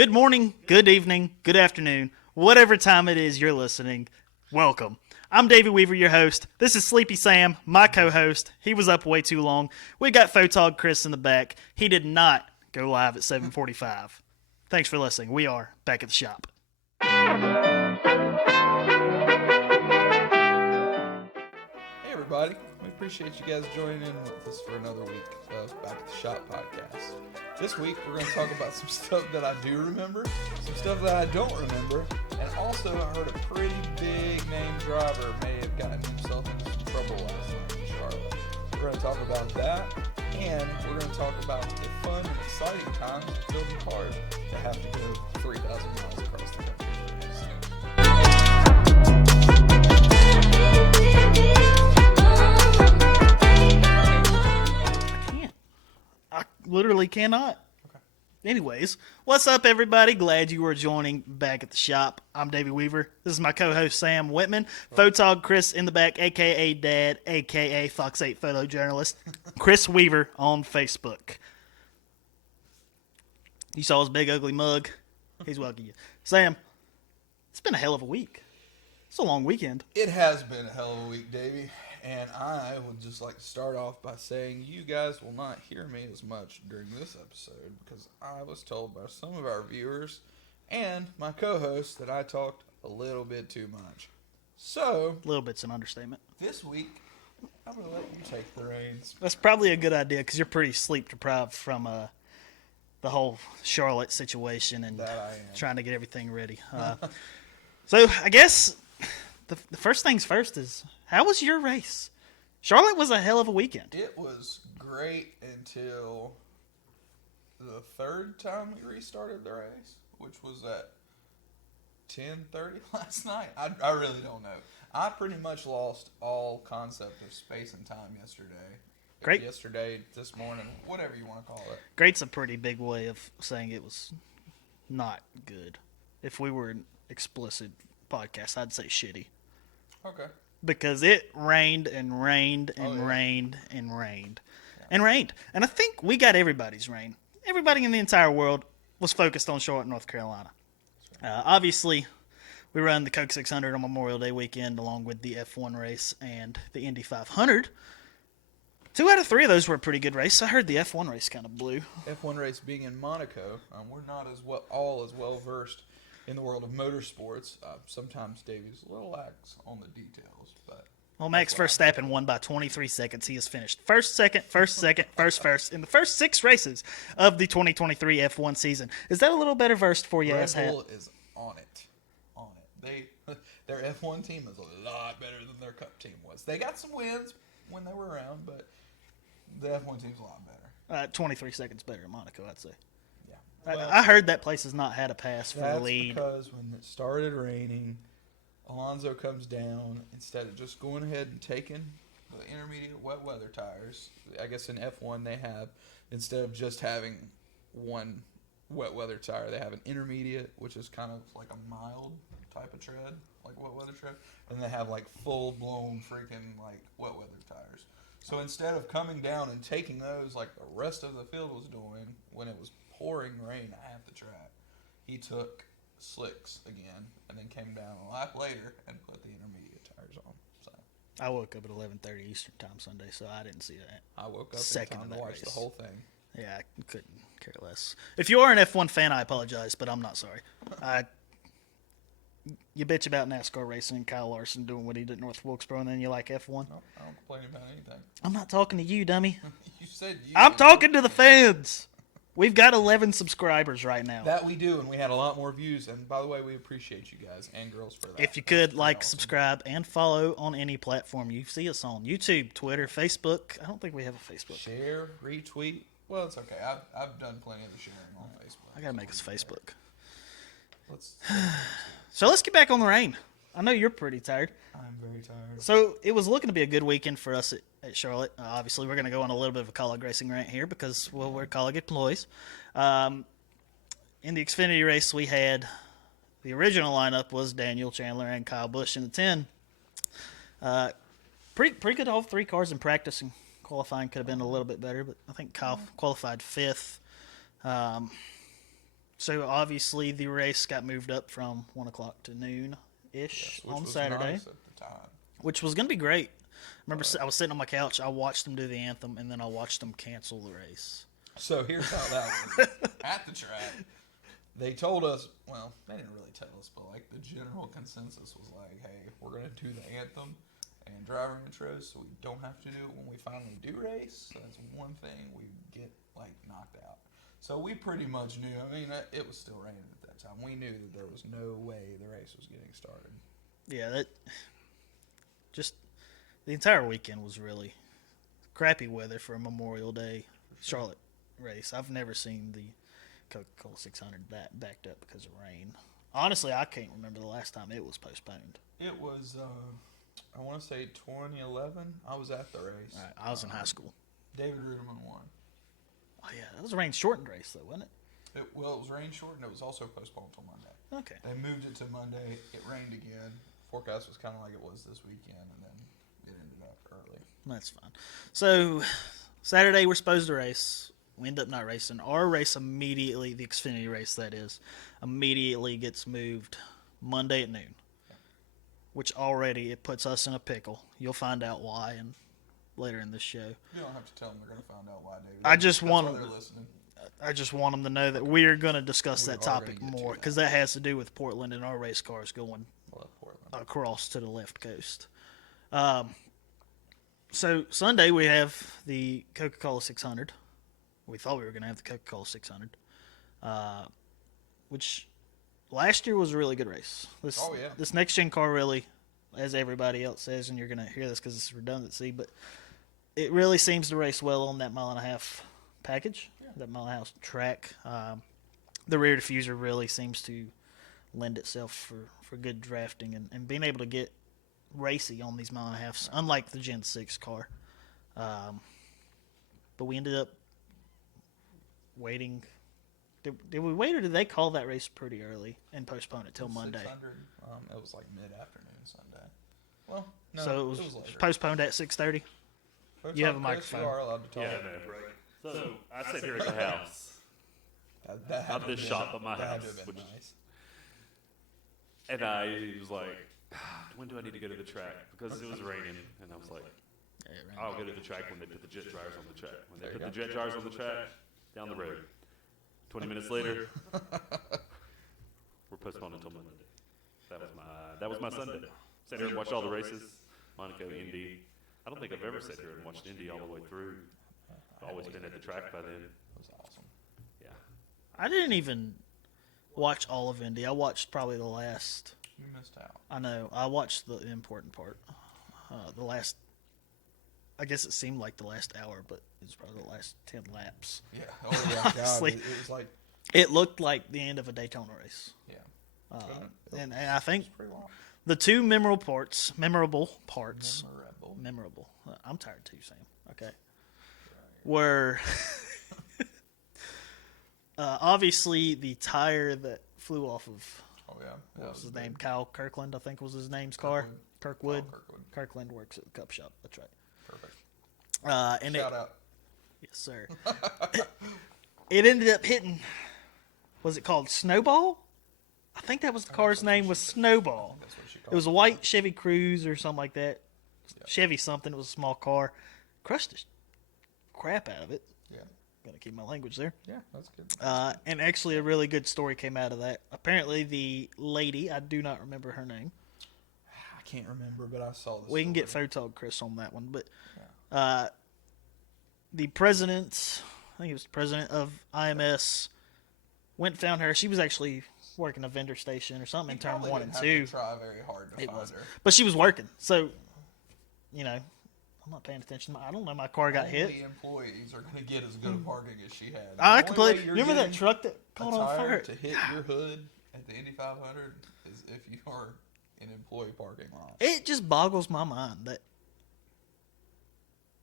Good morning, good evening, good afternoon, whatever time it is you're listening, welcome. I'm David Weaver, your host. This is Sleepy Sam, my co-host. He was up way too long. We got Photog Chris in the back. He did not go live at 7:45. Thanks for listening. We are back at the shop. Hey everybody, we appreciate you guys joining in with us for another week of Back at the Shop podcast. This week we're going to talk about some stuff that I do remember, some stuff that I don't remember, and also I heard a pretty big name driver may have gotten himself into some trouble last night in Charlotte. We're going to talk about that, and we're going to talk about the fun and exciting times of building cars that have to go 3,000 miles across the country. I literally cannot. Okay. Anyways, what's up, everybody? Glad you were joining back at the shop. I'm Davey Weaver. This is my co-host, Sam Whitman. Photog Chris in the back, a.k.a. Dad, a.k.a. Fox 8 photojournalist. Chris Weaver on Facebook. You saw his big, ugly mug. He's welcoming you. Sam, it's been a hell of a week. It's a long weekend. It has been a hell of a week, Davey. And I would just like to start off by saying you guys will not hear me as much during this episode because I was told by some of our viewers and my co-host that I talked a little bit too much. So, A little bit's an understatement. this week, I'm going to let you take the reins. That's probably a good idea because you're pretty sleep deprived from the whole Charlotte situation and That I am. trying to get everything ready. So I guess the first things first is, how was your race? Charlotte was a hell of a weekend. It was great until the third time we restarted the race, which was at 10:30 last night. I really don't know. I pretty much lost all concept of space and time yesterday. Great. Yesterday, this morning, whatever you want to call it. Great's a pretty big way of saying it was not good. If we were an explicit podcast, I'd say shitty. Okay. Because it rained and rained and yeah. rained and rained and rained. And I think we got everybody's rain. Everybody in the entire world was focused on Charlotte, North Carolina. Obviously, we run the Coke 600 on Memorial Day weekend along with the F1 race and the Indy 500. 2 out of 3 of those were a pretty good race. I heard the F1 race kind of blew. F1 race being in Monaco, we're not as well versed in the world of motorsports. Sometimes Davey's a little lax on the details, but Well, Max Verstappen won by 23 seconds. He has finished first, second, first in the first 6 races of the 2023 F1 season. Is that a little better versed for you, Red asshat? Bull is on it. Their F1 team is a lot better than their Cup team was. They got some wins when they were around, but the F1 team's a lot better. 23 seconds better in Monaco, I'd say. Yeah. Well, I heard that place has not had a pass for the that's lead. because when it started raining, Alonso comes down. Instead of just going ahead and taking the intermediate wet weather tires, I guess in F1 they have, instead of just having one wet weather tire, they have an intermediate, which is kind of like a mild type of tread, like wet weather tread, and they have like full blown freaking like wet weather tires. So instead of coming down and taking those like the rest of the field was doing when it was pouring rain half the track, he took slicks again and then came down a lap later and put the intermediate tires on. So I woke up at 11:30 Eastern Time Sunday, so I didn't see that. I woke up Second in of time to that watch race. the whole thing. Yeah, I couldn't care less. If you are an F1 fan, I apologize, but I'm not sorry. You bitch about NASCAR racing and Kyle Larson doing what he did at North Wilkesboro, and then you like F1? Nope, I don't complain about anything. I'm not talking to you, dummy. You said you. I'm talking to the fans. We've got 11 subscribers right now. That we do, and we had a lot more views. And by the way, we appreciate you guys and girls for that. If you could, That's like, awesome. subscribe, and follow on any platform you see us on. YouTube, Twitter, Facebook. I don't think we have a Facebook. Share, retweet. Well, it's okay. I've done plenty of the sharing on Facebook. I got to make us Facebook. Let's. So let's get back on the rain. I know you're pretty tired. I'm very tired. So it was looking to be a good weekend for us at Charlotte. Obviously, we're going to go on a little bit of a colleague racing rant here because, well, we're colleague employees. In the Xfinity race, we had the original lineup was Daniel Chandler and Kyle Busch in the 10. Pretty good all 3 cars in practice, and qualifying could have been a little bit better, but I think Kyle qualified 5th. So obviously the race got moved up from 1 o'clock to noon ish which on was Saturday, nice at the time. which was going to be great. Remember, I was sitting on my couch. I watched them do the anthem, and then I watched them cancel the race. So here's how that went. At the track, they told us, well, they didn't really tell us, but like the general consensus was like, hey, we're going to do the anthem and driver intros, so we don't have to do it when we finally do race. So that's one thing we get like knocked out. So we pretty much knew. I mean, it was still raining at that time. We knew that there was no way the race was getting started. Yeah, that just the entire weekend was really crappy weather for a Memorial Day Charlotte race. I've never seen the Coca-Cola 600 that backed up because of rain. Honestly, I can't remember the last time it was postponed. It was, I want to say 2011. I was at the race. Right, I was in high school. David Ruderman won. Oh yeah, that was a rain-shortened race though, wasn't it? It was rain shortened. It was also postponed until Monday. Okay. They moved it to Monday. It rained again. Forecast was kind of like it was this weekend, and then it ended up early. That's fine. So Saturday we're supposed to race. We end up not racing. Our race immediately, the Xfinity race that is, immediately gets moved Monday at noon. Yeah. Which already it puts us in a pickle. You'll find out why and later in this show. You don't have to tell them. They're going to find out why, David. I just That's want why them. they're listening. I just want them to know that we are going to discuss We that are topic gonna get to more that. because that has to do with Portland and our race cars going Love Portland. across to the left coast. So Sunday we have the Coca-Cola 600. We thought we were going to have the Coca-Cola 600, which last year was a really good race. This next gen car really, as everybody else says, and you're going to hear this because it's redundancy, but it really seems to race well on that 1.5 mile package, that 1.5 mile track. The rear diffuser really seems to lend itself for good drafting and being able to get racy on these 1.5 miles, unlike the Gen 6 car. But we ended up waiting. Did we wait, or did they call that race pretty early and postpone it till Monday? 600, it was like mid-afternoon Sunday. Well, no, So it was later. postponed at 6:30. You have a Chris, microphone. You are allowed to talk. Yeah, man. So I sit here at the house, That had not to this have shop, been- but my that had house, to have been which- nice. and I was like, when do I need to go to the track? Because it was raining, and I was like, I'll go to the track when they put the jet dryers on the track. When they There you put the go. jet dryers on the track, down the road. 20 minutes later, we're postponed until Monday. That was my Sunday. Sat here and watched all the races, Monaco, Indy. I don't think I've ever sat here and watched Indy all the way through. I've always been at the track by then. It was awesome. Yeah. I didn't even watch all of Indy. I watched probably the last. You missed out. I know. I watched the important part. The last. I guess it seemed like the last hour, but it was probably the last 10 laps. Yeah. Oh yeah. God, Honestly. it was like It looked like the end of a Daytona race. yeah. And I think It's pretty long. the two memorable parts. Memorable. I'm tired too, Sam. Okay. Were obviously the tire that flew off of Oh yeah. what was his name? Kyle Kirkland, I think was his name's car. Kirkwood. Kyle Kirkwood. Kirkland works at the Cup Shop. That's right. Perfect. And Shout out. yes, sir. It ended up hitting. Was it called Snowball? I think that was the car's name. Was Snowball. That's what she It called was a white Chevy Cruze or something like that. Chevy something. It was a small car. Crushed the crap out of it. Yeah. Gotta keep my language there. Yeah, that's good. And actually, a really good story came out of that. Apparently, the lady, I do not remember her name. I can't remember, but I saw this. We can get Photog Chris on that one. But the president, I think it was the president of IMS, went and found her. She was actually working a vendor station or something in turn 1 and 2. Try very hard to It find was, her. but she was working. So, you know, I'm not paying attention. I don't know. My car got hit. The employees are going to get as good a parking as she had. I The only completely. way you're Remember that getting truck that a caught on tire fire? to hit your hood at the Indy 500 is if you are in employee parking lot. It just boggles my mind that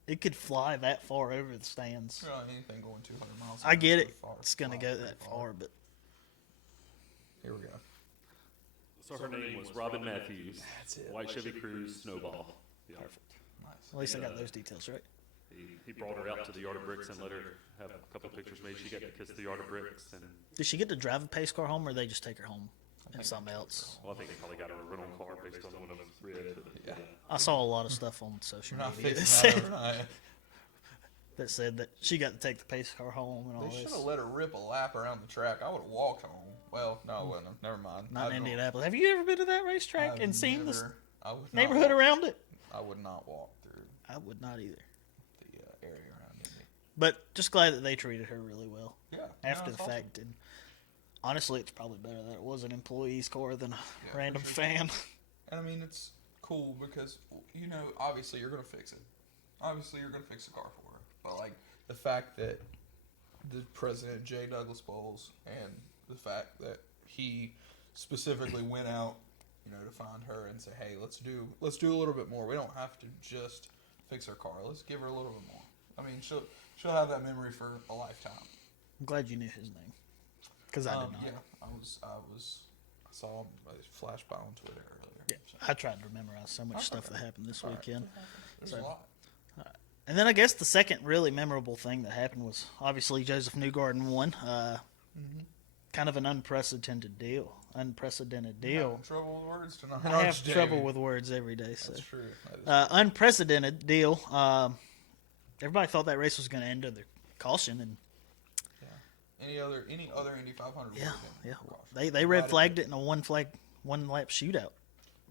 it could fly that far over the stands. You know, anything going 200 miles. an I hour get is it. far- It's going to fly go pretty that far, but Here we go. So her name was Robin Matthews. That's it. White Chevy Cruze, Snowball. Yeah. at least I got those details right. He brought her out to the Yard of Bricks and let her have a couple pictures made. She got to kiss the Yard of Bricks, and Did she get to drive a pace car home, or they just take her home in something else? well, I think they probably got her a rental car based on one of those read. Yeah. I saw a lot of stuff on social We're not media that fixing that said, overnight. that said that she got to take the pace car home and all They should this. have let her rip a lap around the track. I would have walked home. Well, no, I wouldn't have. Never mind. Not I'd in go- Indianapolis. Have you ever been to that racetrack I've and seen the never- I would not neighborhood walk- around it? I would not walk through I would not either. the area around Indy. But just glad that they treated her really well Yeah. after no, the it's fact. And honestly, it's probably better that it was an employee's car than a Yeah, for random sure. fan. And I mean, it's cool because, you know, obviously you're going to fix it. Obviously you're going to fix the car for her. But, like, the fact that the president, J. Douglas Bowles, and the fact that he specifically went out, you know, to find her and say, hey, let's do a little bit more. We don't have to just fix her car. Let's give her a little bit more. I mean, she'll have that memory for a lifetime. I'm glad you knew his name, because I did not. Yeah, I saw him flash by on Twitter earlier. Yeah, So, I tried to memorize so much stuff Okay. that happened this all right. weekend. There's So- a lot. And then I guess the second really memorable thing that happened was obviously Joseph Newgarden won. Kind of an unprecedented deal. Having trouble with words tonight. I have trouble with words every day. So. That's true. That is Unprecedented deal. Everybody thought that race was going to end under caution, and Any other Indy 500? yeah, weekend, yeah. They red flagged it in a one lap shootout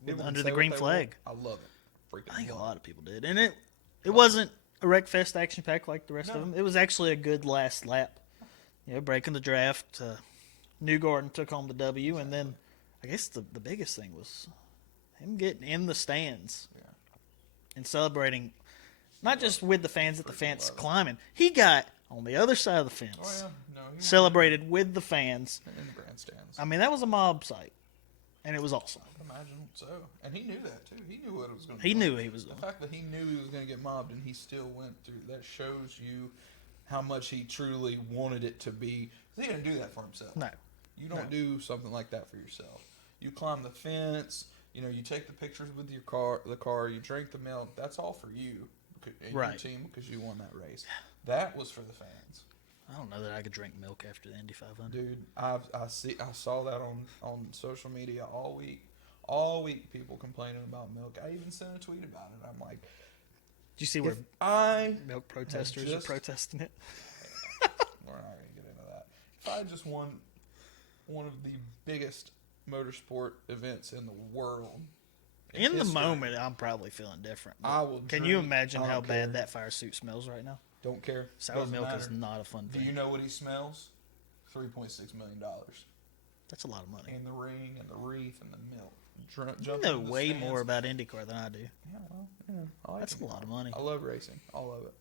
People can under say the what green they flag. want. I love it. Freaking I think a love lot of people did, and it wasn't a wreck fest action pack like the rest No. of them. It was actually a good last lap. You know, breaking the draft. Newgarden took home the W, and then I guess the biggest thing was him getting in the stands Yeah. and celebrating, not just with the fans at the fence love it. climbing. He got on the other side of the fence, Oh yeah, no, he celebrated with the fans. went in the grandstands. I mean, that was a mob site, and it was awesome. Imagine so, and he knew that too. He knew what it was going to. He knew he was The doing. fact that he knew he was going to get mobbed and he still went through that shows you how much he truly wanted it to be. He didn't do that for himself. No. You don't do something like that for yourself. You climb the fence. You know, you take the pictures with your car. You drink the milk. That's all for you and your Right. team because you won that race. That was for the fans, I don't know that I could drink milk after the Indy 500. dude. I saw that on social media all week. All week, people complaining about milk. I even sent a tweet about it. I'm like, Did you see where if I milk protesters just- are protesting it? we're not gonna get into that. If I just won one of the biggest motorsport events in the world, In the history, moment, I'm probably feeling different. but I will. Can you drink- imagine I how don't bad care. that fire suit smells right now? Don't care. Sour Doesn't milk matter. is not a fun Do thing. you know what he smells? $3.6 million. That's a lot of money. And the ring and the wreath and the milk. You know way more about IndyCar than I do. Yeah, well, yeah, I like That's it. a lot of money. I love racing. All of it.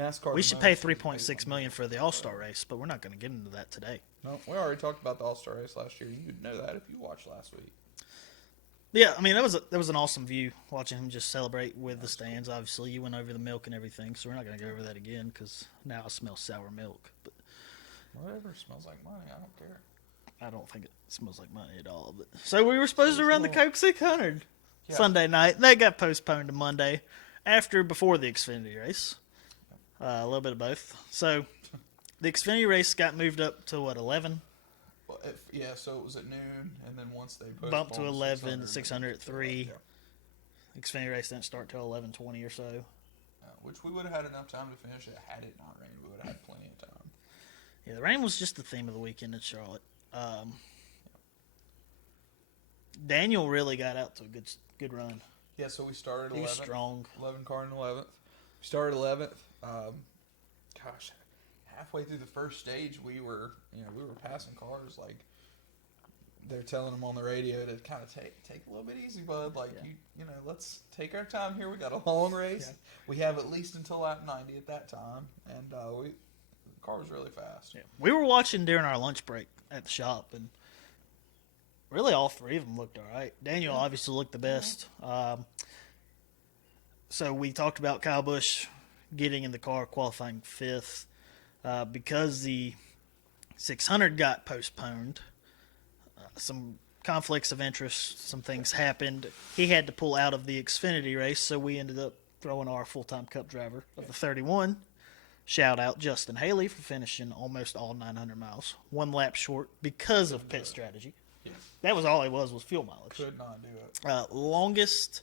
NASCAR. We should pay $3.6 million for the All-Star race, but we're not going to get into that today. No, we already talked about the All-Star race last year. You would know that if you watched last week. Yeah, I mean that was an awesome view watching him just celebrate with the stands. Obviously, you went over the milk and everything, so we're not going to go over that again because now I smell sour milk. But Whatever smells like money, I don't care. I don't think it smells like money at all. But so we were supposed to run the Coke 600 Yeah. Sunday night. That got postponed to Monday before the Xfinity race. A little bit of both. So the Xfinity race got moved up to 11? Well, so it was at noon, and then once they postponed Bumped to the 11, 600 at 3. Yeah. Xfinity race didn't start till 11:20 or so. Which we would have had enough time to finish it had it not rained. We would have had plenty of time. Yeah, the rain was just the theme of the weekend in Charlotte. Daniel really got out to a good run. Yeah, so we started 11th. He was strong. 11 car in 11th. We started 11th. Gosh, halfway through the first stage, we were passing cars. Like, they're telling them on the radio to kind of take a little bit easy, bud. Like, Yeah. let's take our time here. We got a long race. Yeah. We have at least until lap 90 at that time, and the car was really fast. Yeah. We were watching during our lunch break at the shop, and really all three of them looked all right. Daniel obviously looked the best. So we talked about Kyle Busch getting in the car, qualifying fifth. Because the 600 got postponed, some conflicts of interest, some things happened. He had to pull out of the Xfinity race, so we ended up throwing our full-time Cup driver of the 31. Shout out Justin Haley for finishing almost all 900 miles, 1 lap short because of pit strategy. Yeah. That was all it was fuel mileage. Could not do it. Longest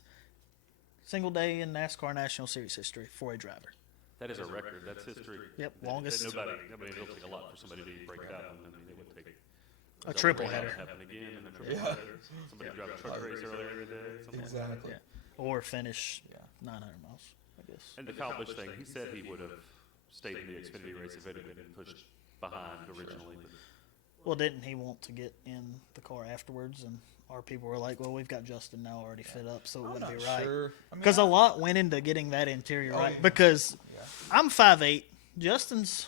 single day in NASCAR National Series history for a driver. That is a record. That's history. Yep, longest. It'll take a lot for somebody to break that one. I mean, it would take A triple header. Happen again in a triple header. Somebody drive a truck race earlier in the day. Something like that. Exactly. Yeah. Or finish 900 miles, I guess. And the Kyle Busch thing, he said he would have stayed in the Xfinity race if it had been pushed behind originally. But Well, didn't he want to get in the car afterwards? And our people were like, well, we've got Justin now already fit up, so it I'm wouldn't not be right. sure. Because a lot went into getting that interior right. yeah. Because Yeah. I'm 5'8". Justin's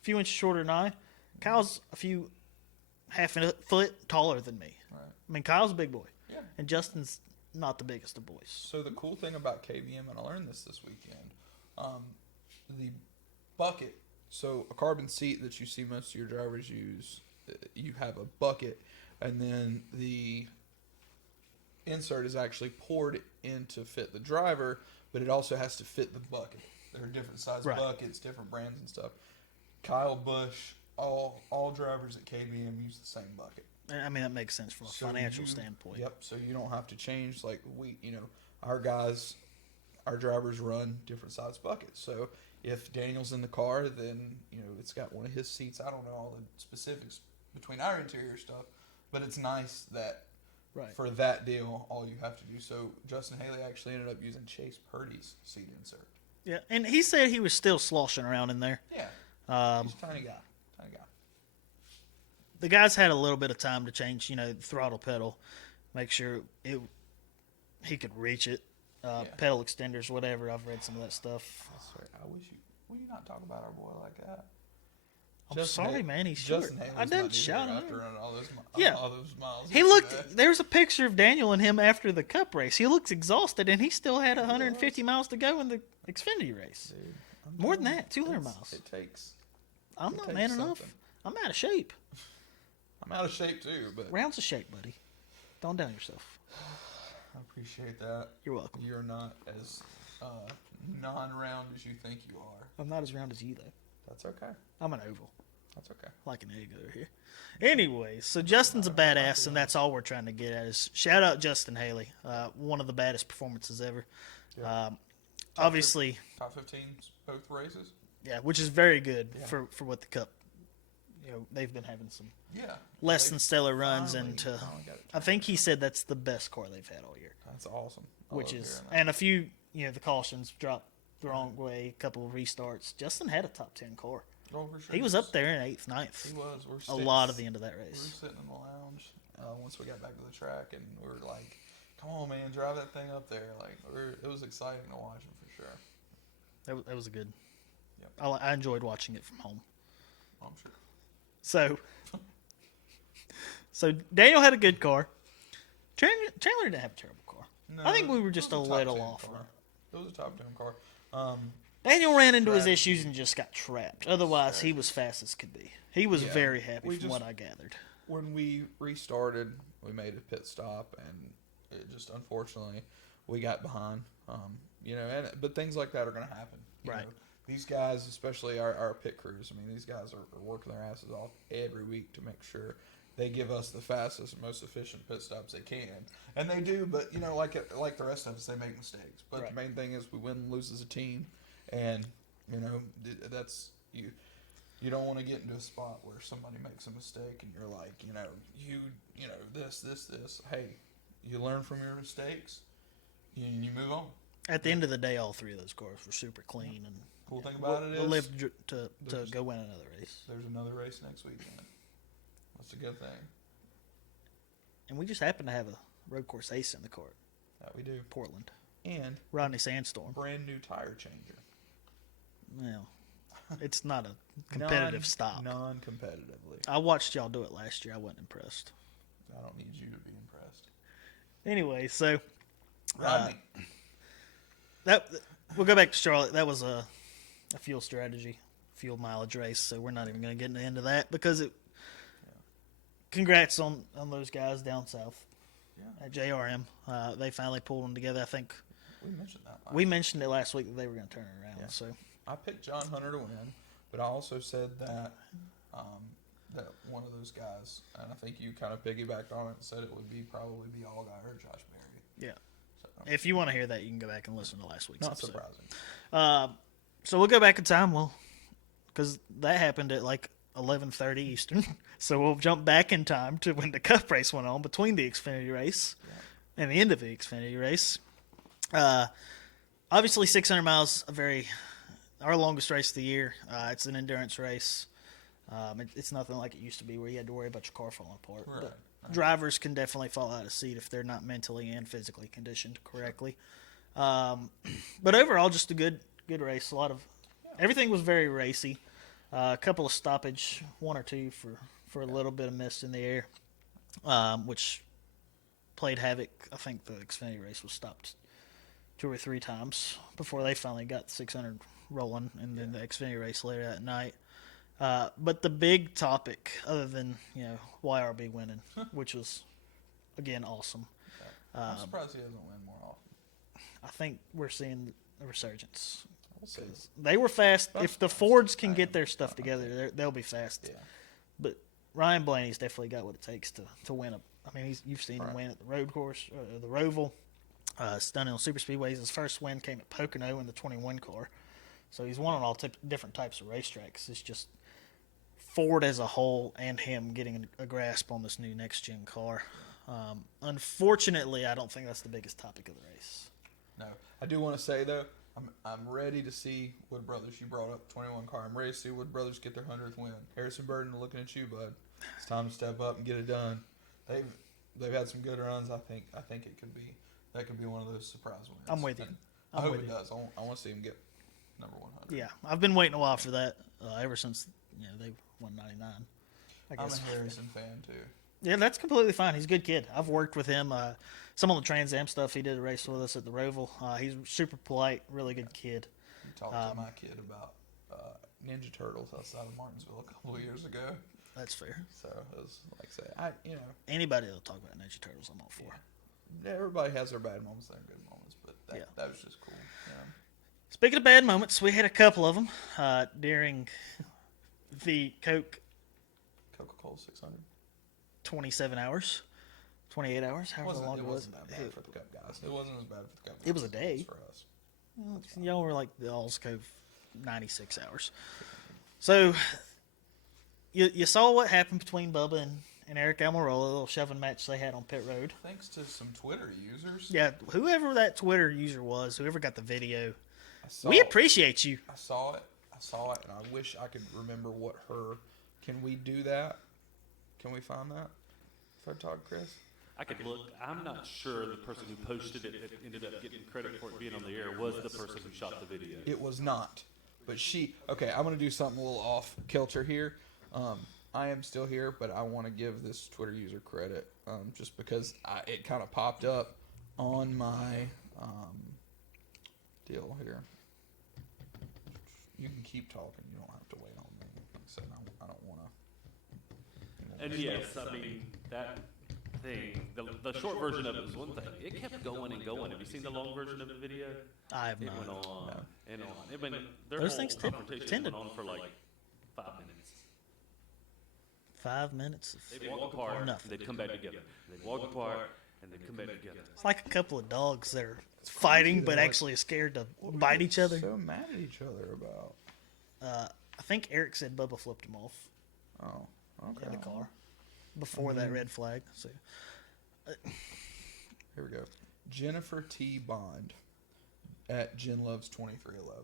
a few inches shorter than I. Kyle's a few half a foot taller than me. Right. I mean, Kyle's a big boy. Yeah. And Justin's not the biggest of boys. So the cool thing about KBM, and I learned this weekend, the bucket. So a carbon seat that you see most of your drivers use, you have a bucket, and then the insert is actually poured in to fit the driver, but it also has to fit the bucket. There are different size buckets, different brands and stuff. Kyle Busch, all drivers at KBM use the same bucket. I mean, that makes sense from a financial standpoint. Yep. So you don't have to change our drivers run different size buckets. So if Daniel's in the car, then it's got one of his seats. I don't know all the specifics between our interior stuff, but it's nice that for that deal, all you have to do. So Justin Haley actually ended up using Chase Purdy's seat insert. Yeah, and he said he was still sloshing around in there. Yeah. He's a tiny guy. The guys had a little bit of time to change, the throttle pedal, make sure he could reach it. Pedal extenders, whatever. I've read some of that stuff. I wish will you not talk about our boy like that? I'm sorry, man. He's short. I didn't shout him. After running all those miles. He looked. There's a picture of Daniel and him after the Cup race. He looks exhausted, and he still had 150 miles to go in the Xfinity race. Dude, more than that, 200 miles. It takes. I'm not man enough. I'm out of shape. I'm out of shape too, but rounds of shape, buddy. Don't down yourself. I appreciate that. You're welcome. You're not as non-round as you think you are. I'm not as round as you, though. That's okay. I'm an oval. That's okay. Like an egg over here. Anyways, so Justin's a badass, and that's all we're trying to get at is shout out Justin Haley. One of the baddest performances ever. Yeah. Obviously. Top 15 both races? Yeah, which is very good for what the Cup, they've been having some less than stellar runs. I think he said that's the best car they've had all year. That's awesome. And a few, the cautions dropped the wrong way, a couple of restarts. Justin had a top 10 car. Oh, for sure. He was up there in 8th, 9th. He was. A lot of the end of that race. We were sitting in the lounge once we got back to the track, and we were like, come on, man, drive that thing up there. It was exciting to watch him for sure. That was a good. Yep. I enjoyed watching it from home. I'm sure. So Daniel had a good car. Chandler didn't have a terrible car. No, I think we were just a little off. It was a top 10 car. Daniel ran into his issues and just got trapped. Otherwise, he was fast as could be. He was very happy from what I gathered. When we restarted, we made a pit stop, and it just unfortunately we got behind. But things like that are going to happen. You know, these guys, especially our pit crews, these guys are working their asses off every week to make sure they give us the fastest and most efficient pit stops they can. And they do, but, like the rest of us, they make mistakes. But the main thing is we win and lose as a team. And, that's you. You don't want to get into a spot where somebody makes a mistake and you're like, this. Hey, you learn from your mistakes and you move on. At the end of the day, all three of those cars were super clean. And cool thing about it is we'll live to go win another race. There's another race next weekend. That's a good thing. And we just happen to have a road course ace in the cart. That we do. Portland. And Rodney Sandstorm. Brand new tire changer. Well, it's not a competitive stop. Non-competitively. I watched y'all do it last year. I wasn't impressed. I don't need you to be impressed. Anyway, so Rodney. We'll go back to Charlotte. That was a fuel strategy, fuel mileage race. So we're not even going to get into that because congrats on those guys down south at JRM. They finally pulled them together. I think We mentioned that. We mentioned it last week that they were going to turn it around. Yeah. So I picked John Hunter to win, but I also said that that one of those guys, and I think you kind of piggybacked on it and said it would probably be Allgaier or Josh Berry. yeah, So, if you want to hear that, you can go back and listen to last week's not episode. surprising. So we'll go back in time. Because that happened at like 11:30 Eastern. So we'll jump back in time to when the Cup race went on between the Xfinity race and the end of the Xfinity race. Obviously, 600 miles, our longest race of the year. It's an endurance race. It's nothing like it used to be where you had to worry about your car falling apart. Right. But drivers can definitely fall out of seat if they're not mentally and physically conditioned correctly. But overall, just a good race. Everything was very racy. A couple of stoppage, one or two for a little bit of mist in the air, which played havoc. I think the Xfinity race was stopped 2 or 3 times before they finally got the 600 rolling, and then the Xfinity race later that night. But the big topic, other than YRB winning, which was again awesome. I'm surprised he doesn't win more often. I think we're seeing a resurgence. We'll see. They were fast. If the Fords can get their stuff together, they'll be fast. Yeah. But Ryan Blaney's definitely got what it takes to win you've seen him win at the road course, the Roval, stunning on super speedways. His first win came at Pocono in the 21 car. So he's won on all different types of racetracks. It's just Ford as a whole and him getting a grasp on this new next-gen car. Unfortunately, I don't think that's the biggest topic of the race. No. I do want to say, though, I'm ready to see Wood Brothers. You brought up 21 car. I'm ready to see Wood Brothers get their 100th win. Harrison Burton, looking at you, bud. It's time to step up and get it done. They've had some good runs. I think that could be one of those surprise wins. I'm with you. I hope it does. I want to see him get number 100. Yeah, I've been waiting a while for that ever since they won 99. I guess. I'm a Harrison fan too. Yeah, that's completely fine. He's a good kid. I've worked with him. Some on the Trans Am stuff. He did a race with us at the Roval. He's super polite, really good kid. You talked to my kid about Ninja Turtles outside of Martinsville a couple of years ago. That's fair. So it was like I say, anybody that'll talk about Ninja Turtles, I'm all for. Yeah, everybody has their bad moments, their good moments, but that was just cool. Speaking of bad moments, we had a couple of them during the Coca-Cola 600. 27 hours, 28 hours, however long it was. It wasn't that bad for the Cup guys. It wasn't as bad for the Cup guys. It was a day. For us. Well, y'all were like the Alls Cove 96 hours. So you saw what happened between Bubba and Eric Almirola, a little shoving match they had on pit road. Thanks to some Twitter users. Yeah, whoever that Twitter user was, whoever got the video, we it. appreciate you. I saw it, and I wish I could remember what her. Can we do that? Can we find that? Photog Chris? I could look. I'm not sure the person who posted it that ended up getting credit for it being on the air was the person who shot the video. It was not. But okay, I'm going to do something a little off kilter here. I am still here, but I want to give this Twitter user credit just because it kind of popped up on my deal here. You can keep talking. You don't have to wait on me. Like I said, I don't want to. And yes, I mean, that thing, the short version of it was one thing. It kept going and going. Have you seen the long version of the video? I have It not. went on and on. Their Those whole things confrontation tend went to- on for like 5 minutes. 5 minutes. They'd walk apart, Nothing. they'd come back together. They'd walk apart, and they'd come back together. It's like a couple of dogs that are fighting but They're actually scared to bite each other. So mad at each other about. I think Eric said Bubba flipped him off Oh, okay. in the car before that red flag. So Here we go. Jennifer T. Bond at Jen Loves 2311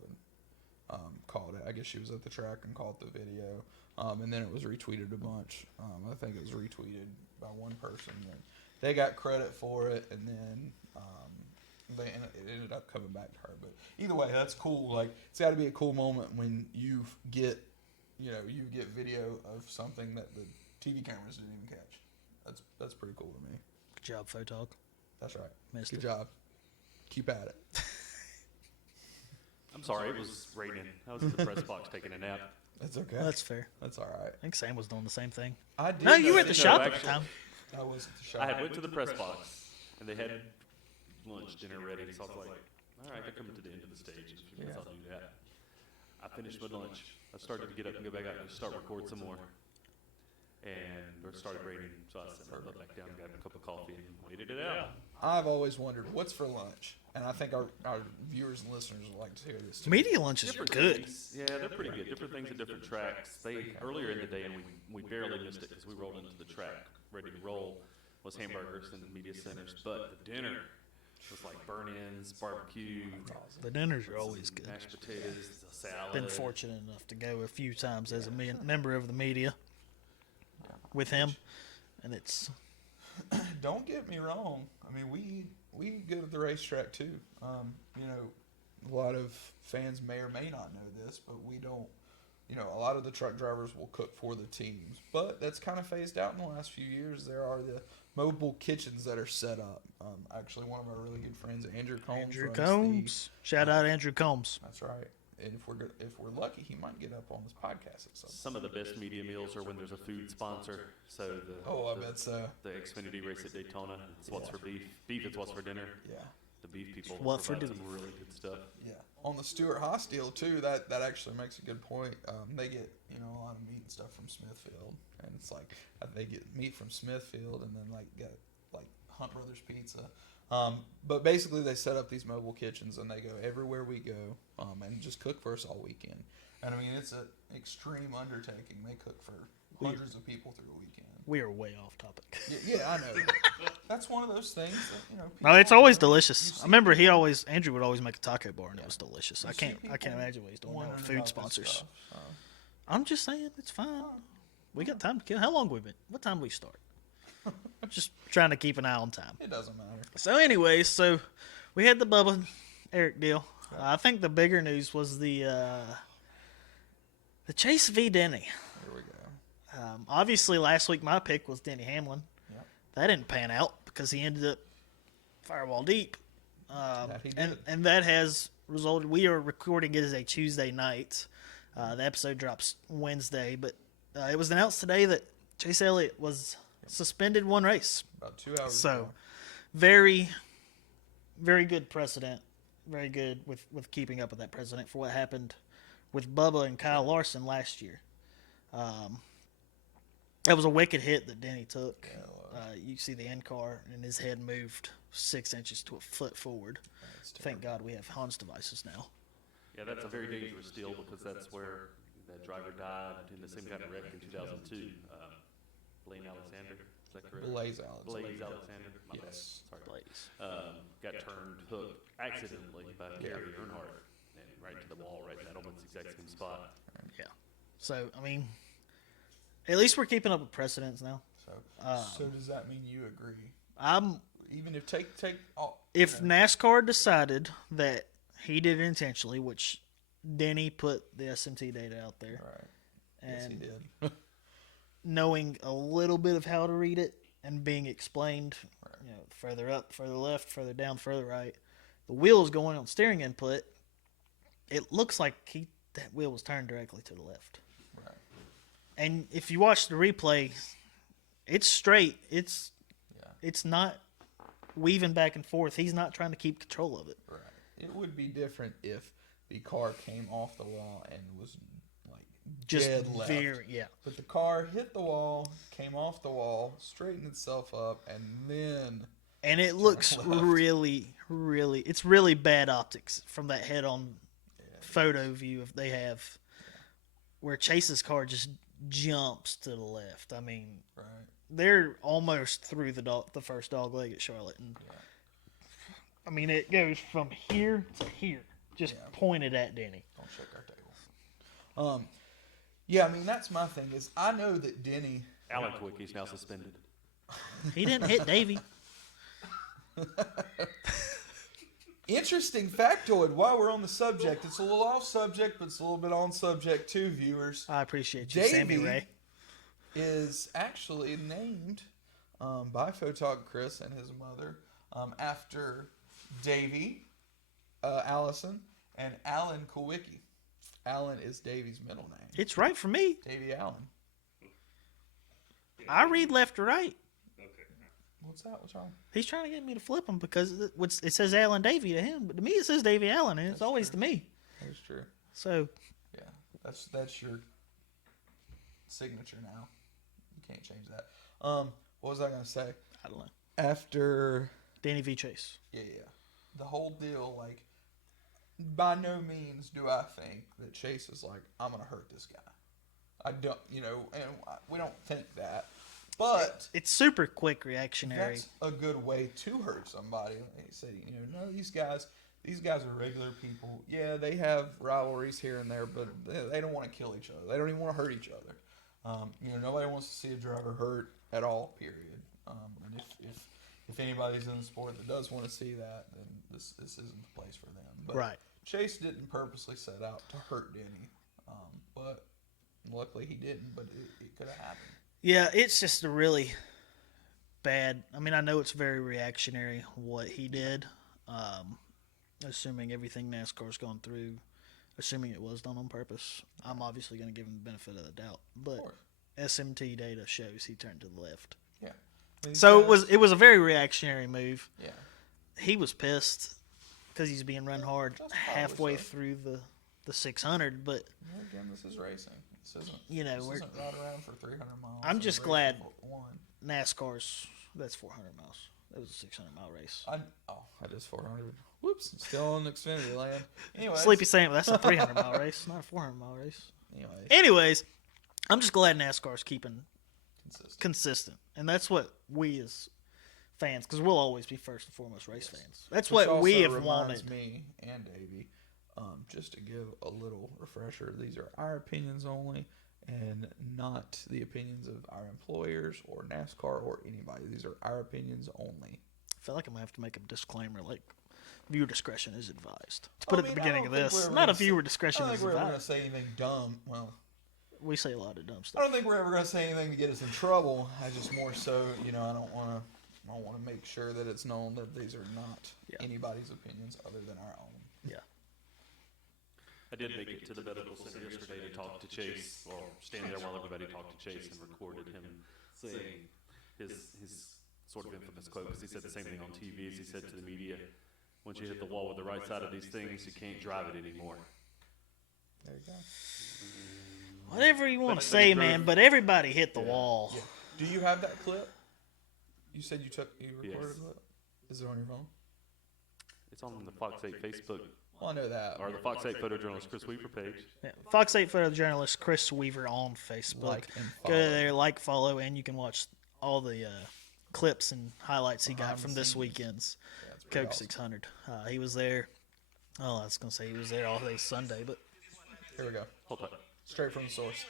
called it. I guess she was at the track and called the video, and then it was retweeted a bunch. I think it was retweeted by one person. And they got credit for it, and then it ended up coming back to her. But either way, that's cool. Like, it's got to be a cool moment when you get video of something that the TV cameras didn't even catch. That's pretty cool to me. good job, Photog. That's right. Missed Good it. job. Keep at it. I'm sorry, it was raining. I was in the press box taking a nap. That's okay. That's fair. That's all right. I think Sam was doing the same thing. I did. No, you were at the No, shop at the actually- time. I was at the shop. I had went to the press box, and they had lunch, dinner ready, so I was like, All right, they're coming to the end of the stage. In a few minutes, I'll do that. I finished my lunch. I started to get up and go back out and start record some more. And it started raining, so I sat back down and got a cup of coffee and waited it out. I've always wondered what's for lunch, and I think our viewers and listeners would like to hear this too. Media lunches are good. Things. Yeah, they're pretty good. Different things at different tracks. Earlier in the day, and we barely missed it because we rolled into the track ready to roll, was hamburgers and media centers. But the dinner was like burn-ins, barbecue, The dinners are always good. mashed potatoes, a salad. Been fortunate enough to go a few times as a member of the media with him, and it's Don't get me wrong. I mean, we go to the racetrack too. You know, a lot of fans may or may not know this, but we don't. You know, a lot of the truck drivers will cook for the teams, but that's kind of phased out in the last few years. There are the mobile kitchens that are set up. Actually, one of our really good friends, Andrew Combs. Shout out Andrew Combs. That's right. And if we're lucky, he might get up on this podcast at some point. Some of the best media meals are when there's a food sponsor. So I bet so. The Xfinity race at Daytona, it's what's for beef. Beef, it's what's for dinner. Yeah. The beef people What for provide some dinner. really good stuff. Yeah. On the Stewart Haas deal too, that actually makes a good point. They get a lot of meat and stuff from Smithfield, and it's like they get meat from Smithfield, and then get Hunt Brothers Pizza. But basically, they set up these mobile kitchens, and they go everywhere we go, and just cook for us all weekend. And I mean, it's an extreme undertaking. They cook for hundreds of people through a weekend. We are way off topic. Yeah, I know. That's one of those things that No, it's always you delicious. see I remember Andrew would always make a taco bar, and it was delicious. I see can't people imagine what he's doing now wondering with about food this sponsors. stuff, so. I'm just saying, it's fine. We got time to kill. How long we been? What time we start? Just trying to keep an eye on time. It doesn't matter. So, anyways, we had the Bubba Eric deal. I think the bigger news was the Chase v. Denny. Here we go. Obviously, last week my pick was Denny Hamlin. Yep. That didn't pan out because he ended up firewall deep. That he did. And that has resulted. We are recording it as a Tuesday night. The episode drops Wednesday, but it was announced today that Chase Elliott was suspended one race. About 2 hours So, ago. very, very good precedent. Very good with keeping up with that precedent for what happened with Bubba and Kyle Larson last year. That was a wicked hit that Denny took. Yeah, it was. You see the end car, and his head moved 6 inches to a foot forward. That's Thank God we have Hans devices now. Yeah, that's a very dangerous deal because that's where that driver died in the same kind of wreck in 2002. Blaine Alexander, is that correct? Blaze Alex. Blaze Alexander. My bad. Yes. Sorry. Blaze. Got turned hook accidentally by Gary Earnhardt and right to the wall, right in that almost exact same spot. Yeah. So, I mean, at least we're keeping up with precedents now. So does that mean you agree? I'm Even if take all, if NASCAR decided that he did it intentionally, which Denny put the SMT data out there, right? Yes, he and did. knowing a little bit of how to read it and being explained, further up, further left, further down, further right, the wheel is going on steering input. It looks like that wheel was turned directly to the left. Right. And if you watch the replay, it's straight. It's not weaving back and forth. He's not trying to keep control of it. Right. It would be different if the car came off the wall and was like Just dead left. yeah. But the car hit the wall, came off the wall, straightened itself up, and then And it looks left. really, really, it's really bad optics from that head-on photo view if they have, where Chase's car just jumps to the left. I mean, right. they're almost through the first dog leg at Charlotte, and I mean it goes from here to here, just pointed at Denny. Don't shake our table. Yeah, I mean that's my thing is I know that Denny. Alan Quicky's now suspended. He didn't hit Davey. Interesting factoid while we're on the subject. It's a little off subject, but it's a little bit on subject too, viewers. I appreciate you, Davey Sammy Ray. is actually named by Photog Chris and his mother after Davey, Allison, and Alan Kowicki. Alan is Davey's middle name. It's right for me. Davey Allen. I read left to right. What's that? What's wrong? He's trying to get me to flip him because it says Allen Davey to him, but to me it says Davey Allen, and it's always to me. That's true. So yeah, that's your signature now. You can't change that. What was I gonna say? I don't know. After Danny V. Chase. Yeah. The whole deal, like, by no means do I think that Chase is like, I'm going to hurt this guy. I don't, and we don't think that. But it's super quick reactionary. That's a good way to hurt somebody. They say, no, these guys are regular people. Yeah, they have rivalries here and there, but they don't want to kill each other. They don't even want to hurt each other. Nobody wants to see a driver hurt at all, period. And if anybody's in the sport that does want to see that, then this isn't the place for them. But right. Chase didn't purposely set out to hurt Denny, but luckily he didn't. But it could have happened. Yeah, it's just a really bad. I mean, I know it's very reactionary what he did. Assuming everything NASCAR's gone through, assuming it was done on purpose, I'm obviously going to give him the benefit of the doubt. But SMT data shows he turned to the left. Yeah. So it was a very reactionary move. Yeah. He was pissed because he's being run hard halfway through the 600. But again, this is racing. This isn't. This isn't right around for 300 miles. I'm just glad NASCAR's. That's 400 miles. That was a 600-mile race. That is 400. Whoops, still in Xfinity land. Anyway, Sleepy Sam, that's a 300-mile race, not a 400-mile race. Anyways, I'm just glad NASCAR's keeping consistent, and that's what we as fans, because we'll always be first and foremost race fans. That's what we have wanted. Me and Davey, just to give a little refresher, these are our opinions only, and not the opinions of our employers or NASCAR or anybody. These are our opinions only. I feel like I'm going to have to make a disclaimer, like, viewer discretion is advised. To put at the beginning of this. Not a viewer discretion is advised. I don't think we're ever going to say anything dumb. Well, we say a lot of dumb stuff. I don't think we're ever going to say anything to get us in trouble. I just more so, I don't want to make sure that it's known that these are not anybody's opinions other than our own. Yeah. I did make it to the medical center yesterday to talk to Chase, or stand there while everybody talked to Chase, and recorded him saying his sort of infamous quote, because he said the same thing on TV as he said to the media: once you hit the wall with the right side of these things, you can't drive it anymore. There you go. Whatever you want to say, man, but everybody hit the wall. Yeah. Do you have that clip? You said you recorded a clip? Is it on your phone? It's on the Fox 8 Facebook. Well, I know that. Or the Fox 8 photojournalist Chris Weaver page. Yeah. Fox 8 photojournalist Chris Weaver on Facebook. Go there, follow, and you can watch all the clips and highlights he got from this weekend's Coke 600. He was there. Oh, I was going to say he was there all day Sunday, but here we go. Hold on. Straight from the source.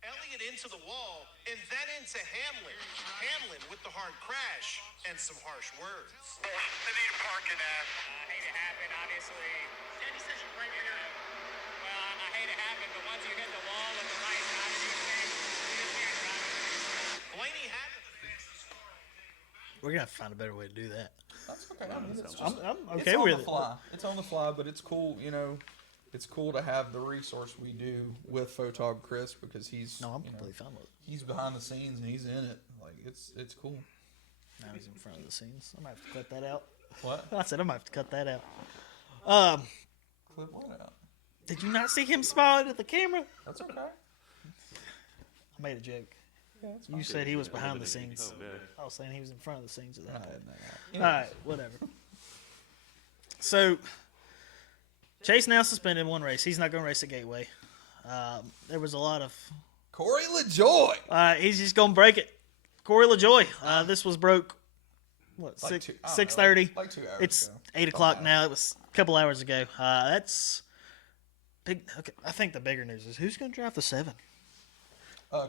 Elliott into the wall, and then into Hamlin. Hamlin with the hard crash and some harsh words. They need a parking app. I hate it happen, obviously. Danny says you're right here. Well, I hate it happen, but once you hit the wall with the right side of these things, you just can't drive it. Blaney had it. we're going to have to find a better way to do that. That's okay. I mean, I'm okay with it. It's on the fly, but it's cool, It's cool to have the resource we do with Photog Chris, because he's I'm completely fine with it. He's behind the scenes and he's in it. Like it's cool. Now he's in front of the scenes. I might have to cut that out. What? I said I might have to cut that out. Clip what out? Did you not see him smiling at the camera? That's okay. I made a joke. Yeah, that's fine. You said he was behind the scenes. Oh, man. I was saying he was in front of the scenes of that. All Alright, whatever. So, Chase now suspended one race. He's not going to race at Gateway. There was a lot of... Corey LaJoy! He's just going to break it. Corey LaJoy. This was broke, what, 6:30? Like 2 hours It's ago. 8 o'clock now. It was a couple hours ago. That's big. Okay, I think the bigger news is who's going to drive the 7?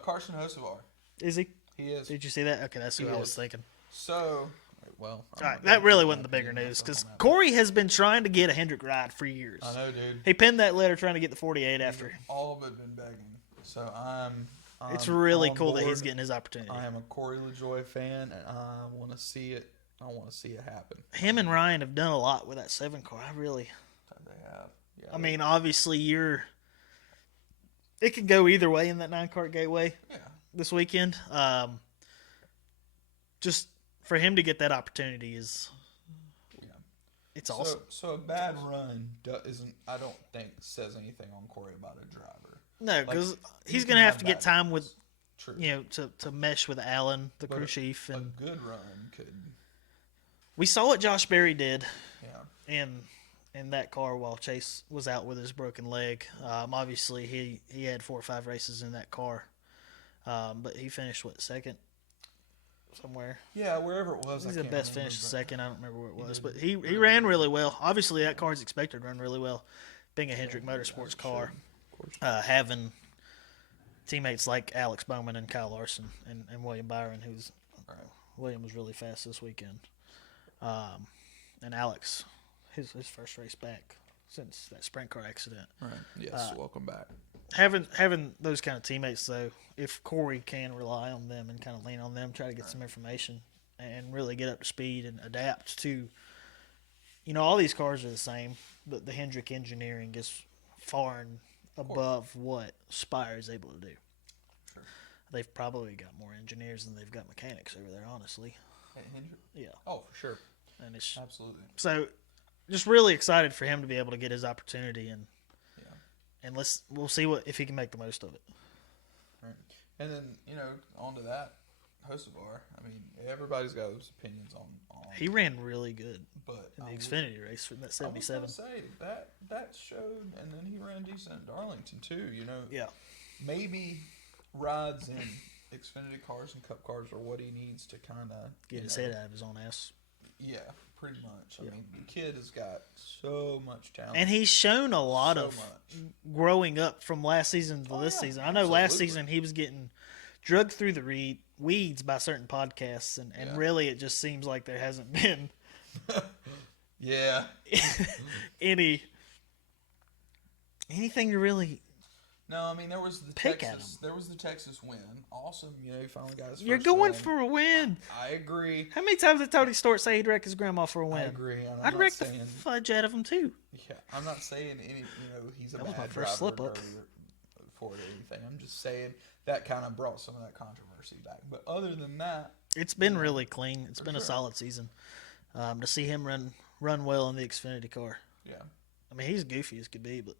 Carson Hocevar. Is he? He is. Did you see that? Okay, that's who I was thinking. So, well... All right, that really wasn't the bigger news, because Corey has been trying to get a Hendrick ride for years. I know, dude. He penned that letter trying to get the 48 after. All of it been begging. So It's really cool board. that he's getting his opportunity. I am a Corey LaJoy fan, and I want to see it. I want to see it happen. Him and Ryan have done a lot with that 7 car. They have. Yeah, I mean, obviously, it could go either way in that 9-car Gateway this weekend. just for him to get that opportunity is it's awesome. So a bad run isn't, I don't think, says anything on Corey about a driver. No, because he's can going to have to bad get time with, runs. True. to mesh with Allen, the But crew chief, a and good run could, we saw what Josh Berry did yeah. in that car while Chase was out with his broken leg. Obviously, he had 4 or 5 races in that car, but he finished second somewhere. Yeah, wherever it was. He's I the can't best remember, finish but second. I don't remember where it was, did but he really ran really well. Obviously, that car's expected to run really well, being a Hendrick as Motorsports it car. should, of course. Having teammates like Alex Bowman and Kyle Larson and William Byron, who's William was really fast this weekend. And Alex, his first race back since that sprint car accident. Right. Yes. Welcome back. Having those kind of teammates, though, if Corey can rely on them and kind of lean on them, try to get some information and really get up to speed and adapt to, all these cars are the same, but the Hendrick engineering is far and above what Spire is able to do. Sure. They've probably got more engineers than they've got mechanics over there, honestly. Hey, Hendrick? Yeah. Oh, for sure. And it's Absolutely. so just really excited for him to be able to get his opportunity and Yeah. and we'll see if he can make the most of it. Right. And then, on to that, Hocevar. I mean, everybody's got those opinions on He ran really good but in the I Xfinity race from that I was 77. gonna say that showed, and then he ran decent at Darlington too. Yeah. Maybe rides in Xfinity cars and Cup cars are what he needs to kind of Get his head out of his own ass. Yeah, pretty much. I mean, the kid has got so much talent, And he's shown a lot so of much. growing up from last season to this season. I know last absolutely. season he was getting drugged through the weeds by certain podcasts, and really it just seems like there hasn't been Yeah, anything to really. no, I mean there was the Pick at Texas win. Awesome, he finally got his. You're first going win. for a win. I agree. How many times did Tony Stewart say he'd wreck his grandma for a win? I agree. And I'd I'm wreck not the saying, fudge out of him too. yeah, I'm not saying any. He's a That was bad my first driver slip-up. for it or anything. I'm just saying that kind of brought some of that controversy back. But other than that, It's been really clean. It's been a sure. solid season. To see him run well in the Xfinity car. yeah, I mean, he's goofy as could be, but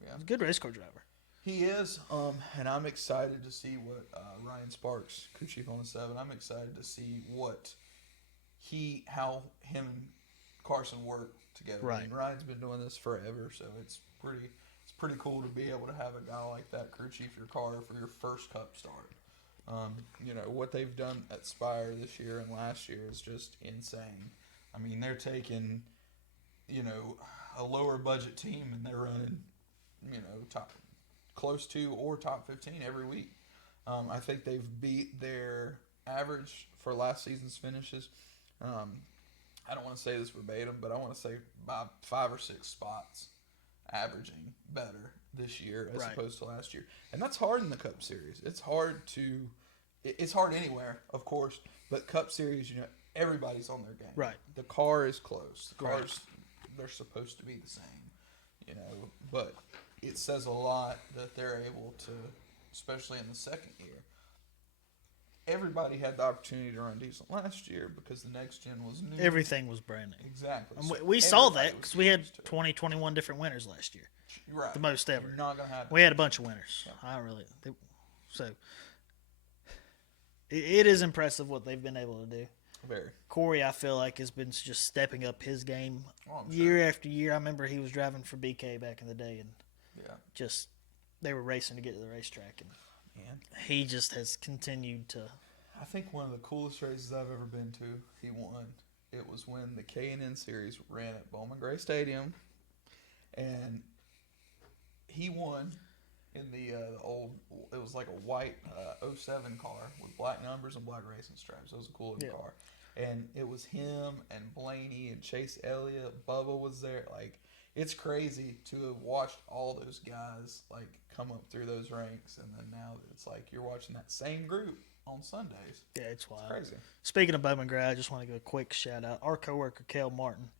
yeah. he's a good race car driver. He is, and I'm excited to see what Ryan Sparks, crew chief on the 7. I'm excited to see how him and Carson work together. Right. I mean, Ryan's been doing this forever, so it's pretty cool to be able to have a guy like that crew chief your car for your first Cup start. What they've done at Spire this year and last year is just insane. I mean, they're taking, a lower budget team and they're running, top close to or top 15 every week. I think they've beat their average for last season's finishes. I don't want to say this verbatim, but I want to say by 5 or 6 spots, averaging better this year as opposed to last year. And that's hard in the Cup Series. It's hard anywhere, of course, but Cup Series, everybody's on their game. Right. The car is close. The cars, they're supposed to be the same, but it says a lot that they're able to, especially in the second year. Everybody had the opportunity to run decent last year because the next gen was new. Everything was brand new. Exactly. And So we saw everybody that was because we had used to it. 20, 21 different winners last year. Right. The most ever. You're not gonna have. We had a bunch of winners. It is impressive what they've been able to do. Very. Corey, I feel like, has been just stepping up his game I'm year after year. I remember he was driving for BK back in the day, and Yeah. they were racing to get to the racetrack, and Man. he just has continued to. I think one of the coolest races I've ever been to, he won. It was when the K&N Series ran at Bowman Gray Stadium, and he won in the old. It was like a white 07 car with black numbers and black racing stripes. It was a cool looking car, and it was him and Blaney and Chase Elliott. Bubba was there. Like, it's crazy to have watched all those guys come up through those ranks, and then now it's like you're watching that same group on Sundays. Yeah, it's wild. Crazy. Speaking of Bowman Gray, I just want to give a quick shout out. Our coworker, Kel Martin,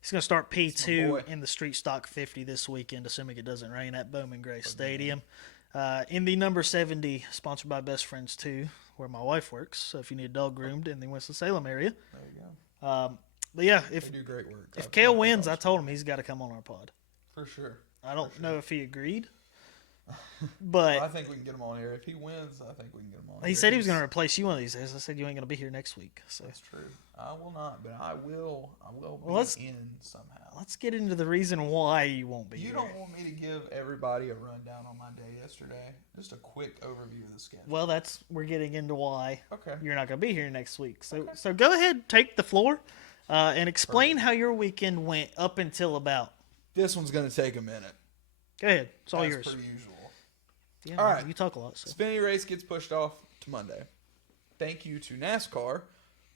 he's going to start my P2 boy. in the Street Stock 50 this weekend, assuming it doesn't rain at Bowman Gray Stadium. In the number 70, sponsored by Best Friends 2, where my wife works. So if you need a dog groomed in the Winston-Salem area. There you go. But yeah, They do great work. if I've Kale met wins, them I told him he's got to come on our pod. for sure. I don't know if he agreed, Well, I but think we can get him on here. If he wins, I think we can get him on. he here. said he was going to replace you one of these days. I said you ain't going to be here next week. So That's true. I will not, but I will. I will be Well, let's- in somehow. let's get into the reason why you won't be You here. don't want me to give everybody a rundown on my day yesterday? Just a quick overview of the schedule. Well, we're getting into why Okay. you're not going to be here next week. So go ahead, take the floor, and explain how your weekend went up until about. This one's going to take a minute. Go ahead, it's all as yours. per usual. Yeah, All right. you talk a lot. So. Xfinity race gets pushed off to Monday. Thank you to NASCAR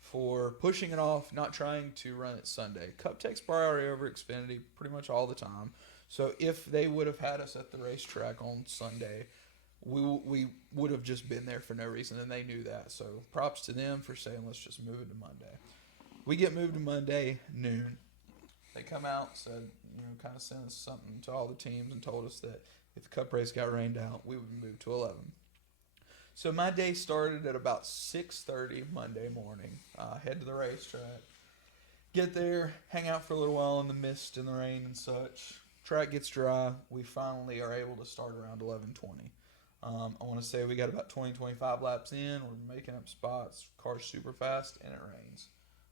for pushing it off, not trying to run it Sunday. Cup takes priority over Xfinity pretty much all the time. So if they would have had us at the racetrack on Sunday, we would have just been there for no reason, and they knew that. So props to them for saying, let's just move it to Monday. We get moved to Monday noon. They come out, said, kind of sent us something to all the teams and told us that if the Cup race got rained out, we would move to 11. So my day started at about 6:30 Monday morning. Head to the racetrack. Get there, hang out for a little while in the mist and the rain and such. Track gets dry. We finally are able to start around 11:20. I want to say we got about 20-25 laps in. We're making up spots. Car's super fast, and it rains.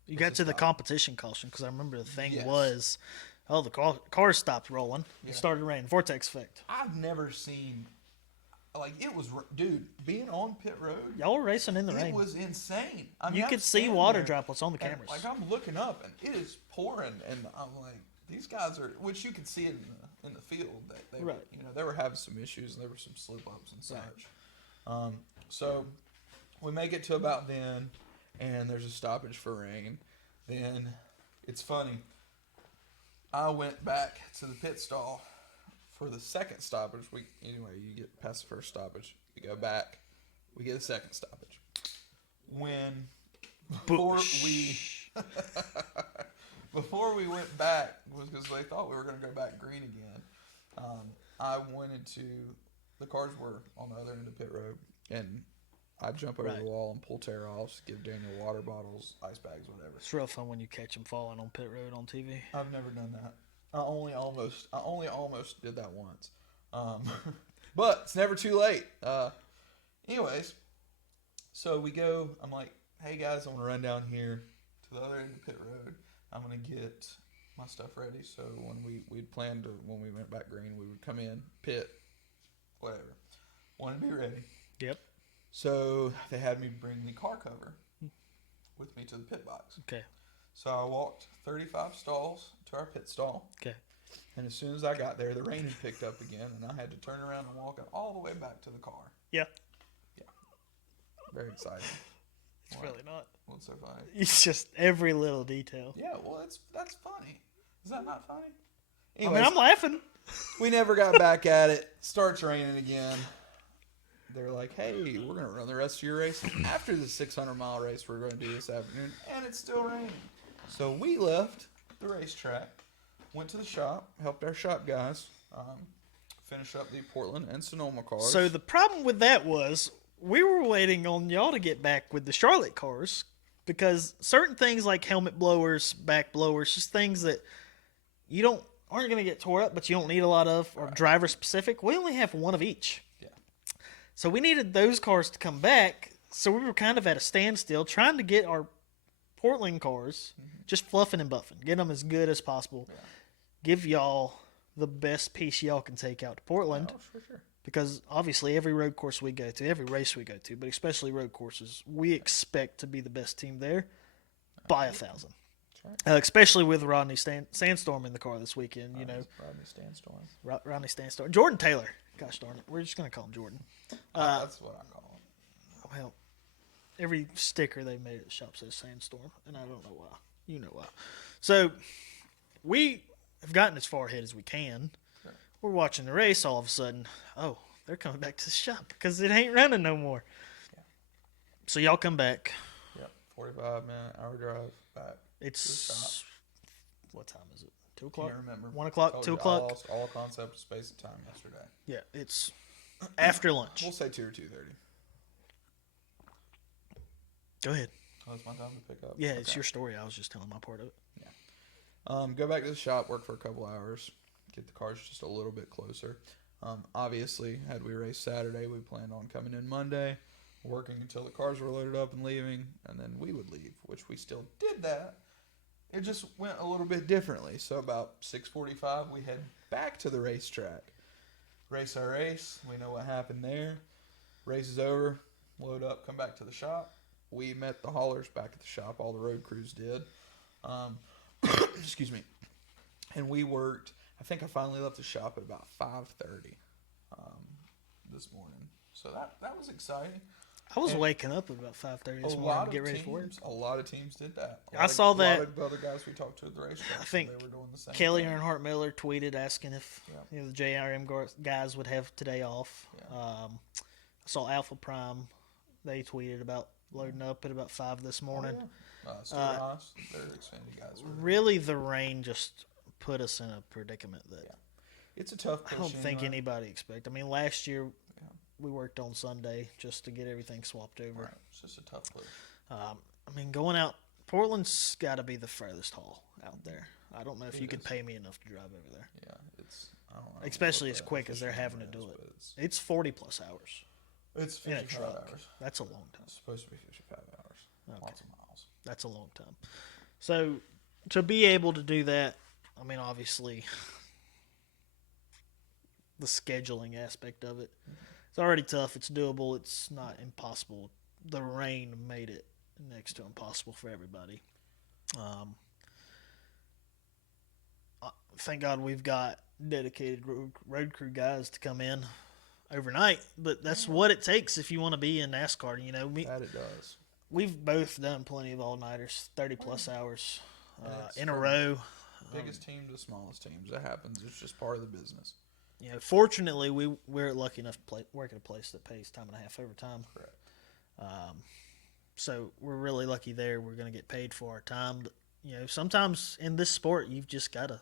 You got to the competition caution because I remember the thing Yes. was, the cars stopped rolling. Yeah. It started raining. Vortex effect. I've never seen, it was, dude, being on pit road, Y'all were racing in the rain. it was insane. I You I'm could see standing water there, droplets on the and, cameras. I'm looking up, and it is pouring, and I'm like, these guys are, which you could see it in the field, that they, Right. they were having some issues, and there were some slip ups and such. So we make it to about then, and there's a stoppage for rain. Then it's funny. I went back to the pit stall for the second stoppage. You get past the first stoppage, we go back, we get a second stoppage. Before we went back, was because they thought we were going to go back green again. The cars were on the other end of pit road, and I jump over the wall and pull tear offs, give Daniel water bottles, ice bags, whatever. It's real fun when you catch them falling on pit road on TV. I've never done that. I only almost did that once. But it's never too late. Anyways, so we go. I'm like, hey guys, I'm gonna run down here to the other end of pit road. I'm gonna get my stuff ready. So when we'd planned to, when we went back green, we would come in, pit, whatever. Wanted to be ready. Yep. So they had me bring the car cover with me to the pit box. Okay. So I walked 35 stalls to our pit stall. Okay. And as soon as I got there, the rain had picked up again, and I had to turn around and walk all the way back to the car. Yeah. Yeah. Very exciting. It's really not. What's so funny? It's just every little detail. Yeah, well, that's funny. Is that not funny? I mean, Anyways, I'm laughing. we never got back at it. Starts raining again. They're like, hey, we're going to run the rest of your race after the 600-mile race we're going to do this afternoon, and it's still raining. So we left the racetrack, went to the shop, helped our shop guys finish up the Portland and Sonoma cars. So the problem with that was we were waiting on y'all to get back with the Charlotte cars because certain things like helmet blowers, back blowers, just things that aren't going to get tore up, but you don't need a lot of, or driver specific. We only have one of each. Yeah. So we needed those cars to come back. So we were kind of at a standstill trying to get our Portland cars just fluffing and buffing, get them as good as possible. Yeah. Give y'all the best piece y'all can take out to Portland. Oh, for sure. Because obviously every road course we go to, every race we go to, but especially road courses, we expect to be the best team there by 1,000. Right. Especially with Rodney Sandstorm in the car this weekend, Rodney Sandstorm. Rodney Sandstorm. Jordan Taylor. Gosh darn it. We're just going to call him Jordan. That's what I call him. Well, every sticker they made at the shop says Sandstorm, and I don't know why. You know why. So we have gotten as far ahead as we can. Sure. We're watching the race. All of a sudden, they're coming back to the shop because it ain't running no more. Yeah. So y'all come back. Yep, 45-minute hour drive back. It's what time is it? 2 o'clock. Can't remember. 1 o'clock. 2 o'clock. I lost all concept of space and time yesterday. Yeah, it's after lunch. We'll say 2 or 2:30. Go ahead. Oh, it's my time to pick up. Yeah, it's Okay. your story. I was just telling my part of it. Go back to the shop, work for a couple hours, get the cars just a little bit closer. Obviously, had we raced Saturday, we planned on coming in Monday, working until the cars were loaded up and leaving, and then we would leave, which we still did that. It just went a little bit differently. So about 6:45, we head back to the racetrack. Race our race. We know what happened there. Race is over. Load up. Come back to the shop. We met the haulers back at the shop. All the road crews did. Excuse me. And we worked. I think I finally left the shop at about 5:30 this morning. So that was exciting. I was And waking up at about 5:30 this A morning lot to of get ready for work. teams. A lot of teams did that. I saw that- A lot of other guys we talked to at the racetrack. I think they were doing the same. Kelly thing. Earnhardt Miller tweeted asking if the JRM guys would have today off. Yeah. I saw Alpha Prime. They tweeted about loading up at about 5 this morning. Stuart Haas, their Xfinity guys. Were, Really, the rain just put us in a predicament that it's a tough push. I don't think anyway. anybody expected. I mean, last year we worked on Sunday just to get everything swapped over. Right. It's just a tough push. I mean, going out, Portland's got to be the furthest haul out there. I don't know if It you could is. pay me enough to drive over there, Yeah, it's. I don't know especially what as the quick as they're official having to number do is, it. but It's 40+ hours It's in a 55 truck. hours. That's a long time. It's supposed to be 55 hours. Okay. Lots of miles. That's a long time. So to be able to do that, I mean, obviously, the scheduling aspect of it, it's already tough. It's doable. It's not impossible. The rain made it next to impossible for everybody. Thank God we've got dedicated road crew guys to come in overnight, but that's what it takes if you want to be in NASCAR. You know, That it does. we've both done plenty of all-nighters, 30+ hours It's in a from row. Biggest team to smallest teams. That happens. It's just part of the business. You know, fortunately, we're lucky enough to work at a place that pays time and a half overtime. Correct. So we're really lucky there. We're going to get paid for our time. But, you know, sometimes in this sport, you've just got to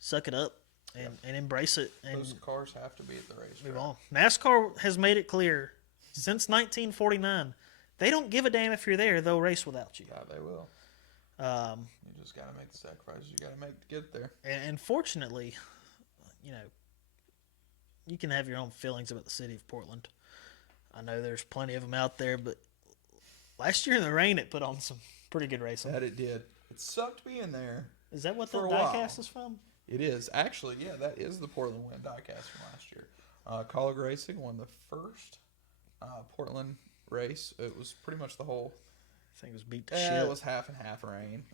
suck it up and embrace it and Those cars have to be at the racetrack. move on. NASCAR has made it clear since 1949, they don't give a damn if you're there. They'll race without you. Yeah, they will. Um, You just got to make the sacrifices you got to make to get there. and fortunately, you know, you can have your own feelings about the city of Portland. I know there's plenty of them out there, but last year in the rain, it put on some pretty good racing. That it did. It sucked being there. Is that what the for a while. diecast is from? It is. Actually, yeah, that is the Portland Wind diecast from last year. Colleague Racing won the first Portland race. It was pretty much the whole. I think it was beat to It shit. was half and half rain.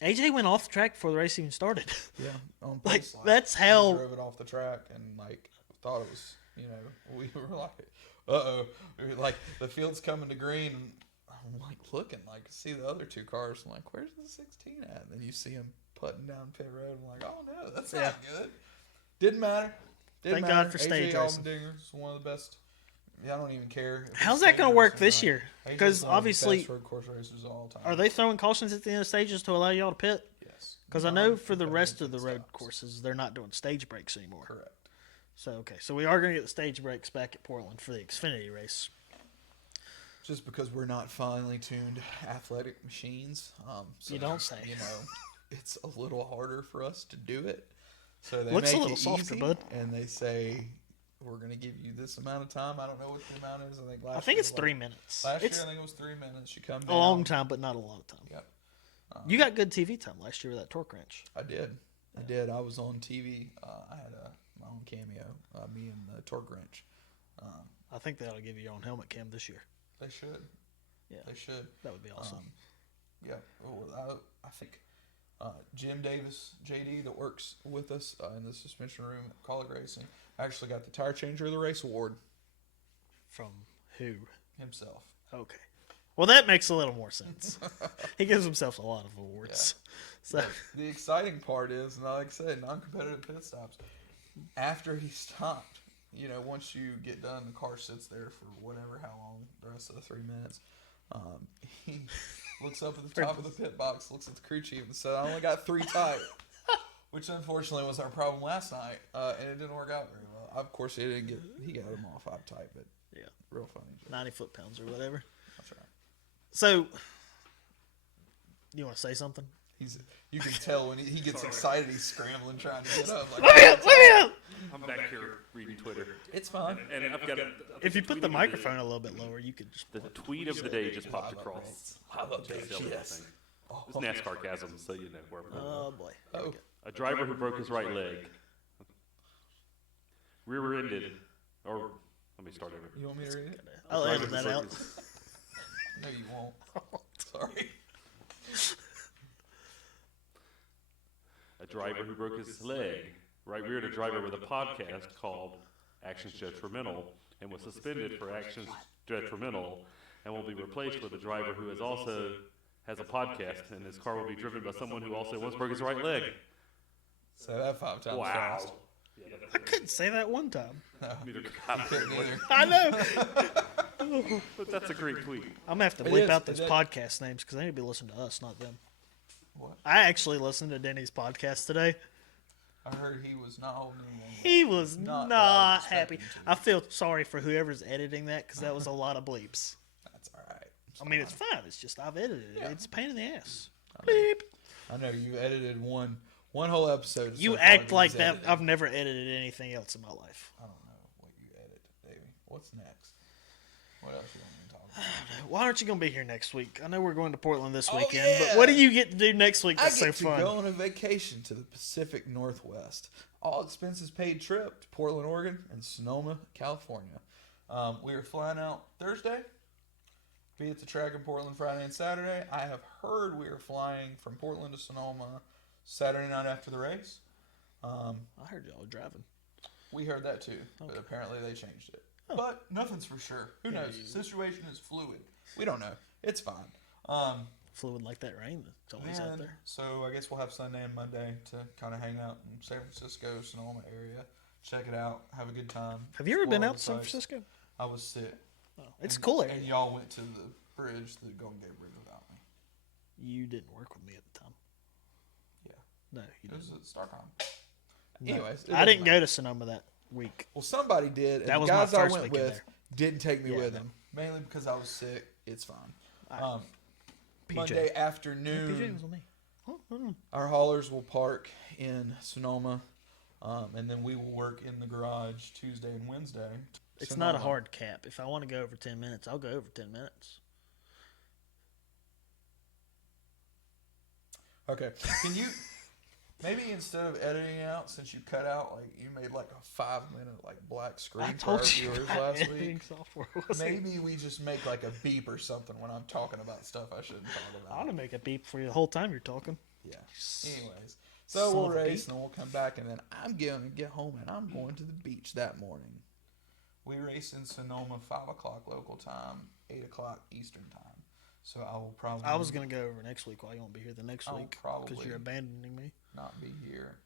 AJ went off the track before the race even started. Yeah, on Like, pace line. that's We how- drove it off the track and like thought it was. You know, we were like, uh-oh. We were like, the field's coming to green. And I'm like looking, like, see the other two cars. I'm like, where's the 16 at? And then you see him putting down pit road. I'm like, oh no, that's not good. Didn't matter. Thank God for stage AJ racing. Allmendinger's one of the best. Yeah, I don't even care. if How's it's that stage going to work racing or this not. year? AJ's Because one of the obviously, best road course racers of all time. are they throwing cautions at the end of stages to allow y'all to pit? Yes. Because I know for the Non-competitive rest of the pit road stops. courses, they're not doing stage breaks anymore. Correct. So, okay. So we are going to get the stage breaks back at Portland for the Xfinity race. Just because we're not finely tuned athletic machines. So, You don't say. You know, it's a little harder for us to do it. So they Looks a make little it softer, easy, bud. and they say we're going to give you this amount of time. I don't know what the amount is. I think it's 3 minutes. Last It's year, I think it was 3 minutes. You come a down. long time, but not a lot of time. Yep. You got good TV time last year with that torque wrench. I did. I did. I was on TV. I had my own cameo. Me and the torque wrench. I think they ought to give you your own helmet cam this year. They should. Yeah, They should. that would be awesome. Yeah. Oh, I think Jim Davis, JD, that works with us in the suspension room at Colleague Racing, actually got the Tire Changer of the Race award From who? himself. Okay. Well, that makes a little more sense. He gives himself a lot of awards. So But the exciting part is, and like I said, non-competitive pit stops. After he stopped, you know, once you get done, the car sits there for whatever, how long, the rest of the 3 minutes. He looks up at the top of the pit box, looks at the crew chief, and said, "I only got 3 tight," which unfortunately was our problem last night, and it didn't work out very well. Of course, he got them all 5 tight, but yeah, real funny. 90 foot-pounds or whatever. That's right. So, you want to say something? You can tell when he gets excited, he's scrambling, trying to get up. Like, Let me up! Let me up! I'm back here reading Twitter. it's fine. And I've got If you put the microphone a little bit lower, you could just. The tweet of the day just popped across. I love that. Silly Yes. thing. It's NASCAR-casm, so you know where we're going. Oh boy. Oh, A driver who broke his right leg, rear-ended, or let me start over. you want me to read it? I'll Driver edit who that broke out. his- No, you won't. Sorry. A driver who broke his leg right-reared a driver with a podcast called Actions Detrimental and was suspended for actions detrimental and will be replaced with a driver who has a podcast, and his car will be driven by someone who also once broke his right leg. Say that 5 times Wow. fast. I couldn't say that one time. Neither could I. Couldn't either. I know. But that's a great tweet. I'm gonna have to It bleep is, out those it is. podcast names because they need to be listening to us, not them. What? I actually listened to Denny's podcast today. I heard he was not holding anything. He was Not not, what I was happy. expecting to. I feel sorry for whoever's editing that because that was a lot of bleeps. That's all right. I mean, it's fine. It's just I've edited it. Yeah. It's a pain in the ass. know. Beep. I know you edited one whole episode. You so far act that like he's that. edited. I've never edited anything else in my life. I don't know what you edit, Davey. What's next? What else you want me to talk about? Why aren't you going to be here next week? I know we're going to Portland this Oh, weekend, yeah. but what do you get to do next week I that's get so to fun? go on a vacation to the Pacific Northwest. All expenses paid trip to Portland, Oregon, and Sonoma, California. We are flying out Thursday. Be at the track in Portland Friday and Saturday. I have heard we are flying from Portland to Sonoma Saturday night after the race. I heard y'all driving. We heard that too, but apparently they changed it. But nothing's for sure. Who knows? The situation is fluid. We don't know. It's fine. Fluid like that rain that's always out And there. so I guess we'll have Sunday and Monday to kind of hang out in San Francisco, Sonoma area, check it out, have a good time. Have you ever been explore out the to San sites. Francisco? I was sick. Oh, it's a And- cool area. And y'all went to the bridge, the Golden Gate Bridge, without me. You didn't work with me at the time. Yeah, No, you it was didn't. at Starcom. No. Anyways, it I doesn't didn't matter. go to Sonoma that week. Well, somebody did, and That the was my guys I first went weekend with there. didn't take me Yeah, with no. them, mainly because I was sick. It's fine. PJ. Monday PJ afternoon, was with me. Oh, mm. our haulers will park in Sonoma, and then we will work in the garage Tuesday and Wednesday. It's not a Sonoma. hard cap. If I want to go over 10 minutes, I'll go over 10 minutes. Okay, can you maybe instead of editing out, since you cut out like you made like a 5-minute like black screen I for our told you viewers my last editing week? software was Maybe we just make like a beep or something when I'm talking about stuff I shouldn't talk I about. want to make a beep for you the whole time you're talking. Yeah. Anyways, so Son we'll of a race beep. and we'll come back, and then I'm going to get home and I'm going to the beach that morning. We race in Sonoma 5 o'clock local time, 8 o'clock Eastern time. So I will probably I was going to go over next week while you won't be here the next I'll week because probably- you're abandoning me. not be here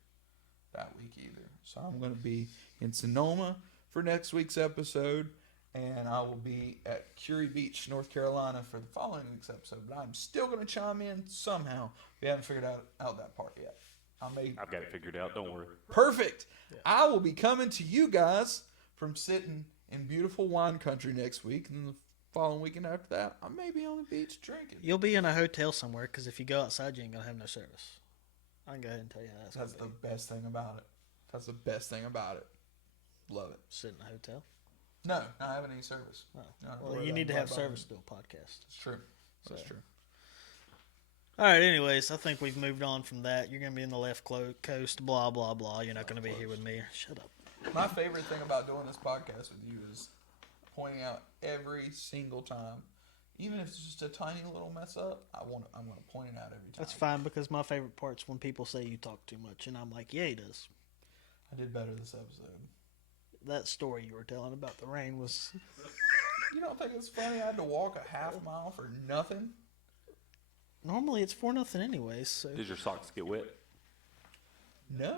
that week either. So I'm going to be in Sonoma for next week's episode, and I will be at Curie Beach, North Carolina for the following week's episode. But I'm still going to chime in somehow. We haven't figured out that part yet. I may I've got it figured out. Don't worry. perfect. I will be coming to you guys from sitting in beautiful wine country next week, and then the following weekend after that, I may be on the beach drinking. You'll be in a hotel somewhere because if you go outside, you ain't going to have no service. I can go ahead and tell you how that's That's going to the be. best thing about it. That's the best thing about it. Love it. Sit in a hotel. No, not having any service. Oh. No, Well, we're you need to done. have Bye-bye. service to do a podcast. It's true. That's So. true. All right, anyways, I think we've moved on from that. You're going to be in the left coast, blah, blah, blah. You're not going to be here with me. Shut up. My favorite thing about doing this podcast with you is pointing out every single time, even if it's just a tiny little mess up, I'm going to point it out every time. That's fine because my favorite part's when people say you talk too much, and I'm like, yeah, he does. I did better this episode. That story you were telling about the rain was... You don't think it's funny I had to walk a half mile for nothing? Normally it's 4-0 anyways, so... Did your socks get wet? No.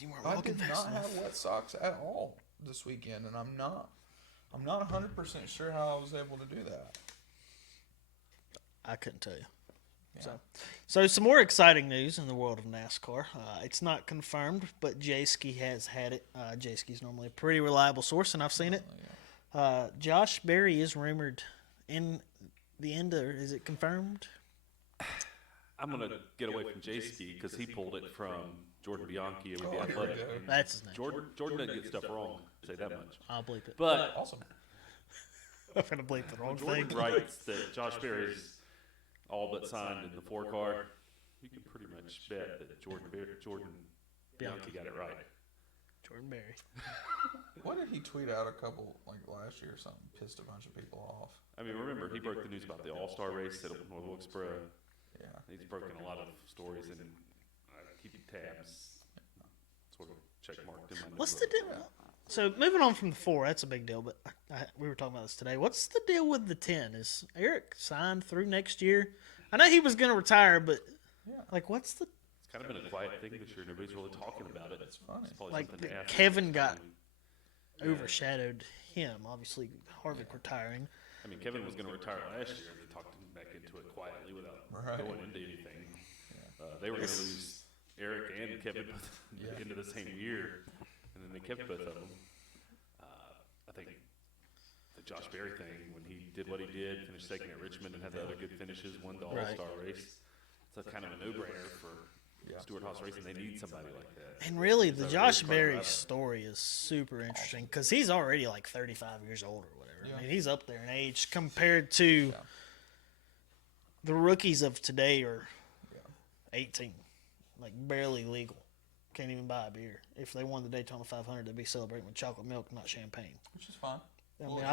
You weren't I walking did fast not enough. have wet socks at all this weekend, and I'm not 100% sure how I was able to do that. I couldn't tell you. Yeah. So some more exciting news in the world of NASCAR. It's not confirmed, but J-Ski has had it. J-Ski's normally a pretty reliable source, and I've seen it. Josh Berry is rumored in the end, or is it confirmed? I'm gonna get away from J-Ski because he pulled it from Jordan Bianchi with the Oh, here we Athletic. go. And That's his name. Jordan doesn't get stuff wrong. Say that much. I'll bleep it. But Awesome. I'm gonna bleep the wrong Jordan thing. writes that Josh Berry's all but signed in the 4-car. You can pretty much bet that Jordan Bianchi got it right. Jordan Berry. What did he tweet out a couple, like last year or something? Pissed a bunch of people off. I mean, remember, he broke the news about the All-Star race at North Wilkesboro. Yeah. He's broken a lot of stories, and I keep tabs. Sort of checkmarked in my What's notebook. the deal? So moving on from the 4, that's a big deal. But we were talking about this today. What's the deal with the 10? Is Eric signed through next year? I know he was going to retire, but like, what's the It's kind of been a quiet thing this year. Nobody's really talking about it. It's funny. probably like something to ask. Kevin got overshadowed him? Obviously, Harvick retiring. I mean, Kevin was going to retire last year, and they talked him back into it quietly without going into anything. They were going to lose Eric and Kevin both into the same year, and then they kept both of them. I think the Josh Berry thing, when he did what he did, finished second at Richmond and had the other good finishes, won the All-Star race, it's a kind of a no-brainer for Stewart Haas Racing. They need somebody like that. And really, the So Josh really Berry about it. story is super interesting because he's already like 35 years old or whatever. I mean, he's up there in age compared to the rookies of today are 18, like barely legal. Can't even buy a beer. If they won the Daytona 500, they'd be celebrating with chocolate milk, not champagne. Which is fine. I Well, mean,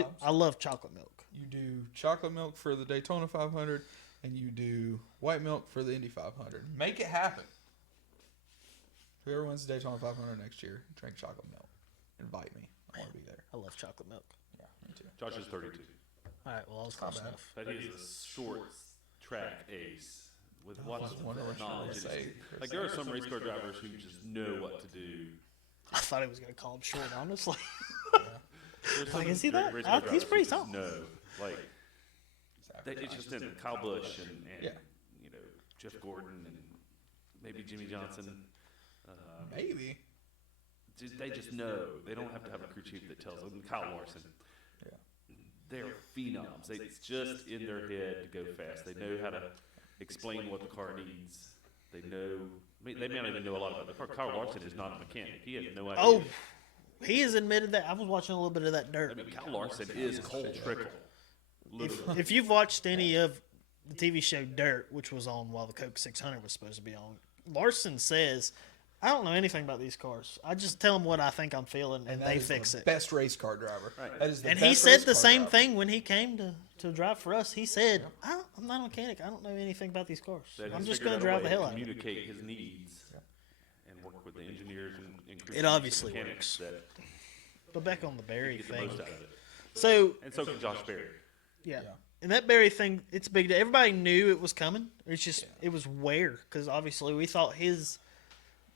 it's I love chocolate milk. You do chocolate milk for the Daytona 500, and you do white milk for the Indy 500. Make it happen. Whoever wins the Daytona 500 next year, drink chocolate milk. Invite me. I want to be there. I love chocolate milk. Yeah, me too. Josh is 32. All right, well, I was close bad. enough. But he is a short track ace with lots of wonder what you knowledge. were in his- gonna say, Like, there are some race car drivers who just know what to do. I thought he was going to call him short, honestly. There's some Like, is he great that? race car He's drivers pretty who tall. just know. Like, it's just in Kyle Busch and you know, Jeff Gordon and maybe Jimmy Johnson. Maybe. They just know. They don't have to have a crew chief that tells them. Kyle Larson. They're phenoms. It's just in their head to go fast. They know how to explain what the car needs. They know. I mean, they may not even know a lot about the car. Kyle Larson is not a mechanic. He has no idea. Oh, he has admitted that. I was watching a little bit of that dirt. I mean, Kyle Larson is Cole Trickle. Literally. If you've watched any of the TV show Dirt, which was on while the Coke 600 was supposed to be on, Larson says, I don't know anything about these cars. I just tell them what I think I'm feeling, and that they is fix the it. Best race car driver. Right. That is the And best he said race the car same driver. thing when he came to drive for us. He said, I'm not a mechanic. I don't know anything about these cars. That I'm he's just figured going to out a drive the way hell to out of it. communicate his needs and work with the engineers and crew It chiefs obviously and mechanics works. that But back on the Berry get the thing. most out of it. So, And so can Josh Berry. yeah. And that Berry thing, it's a big deal. Everybody knew it was coming. It's just, it was where. Because obviously we thought his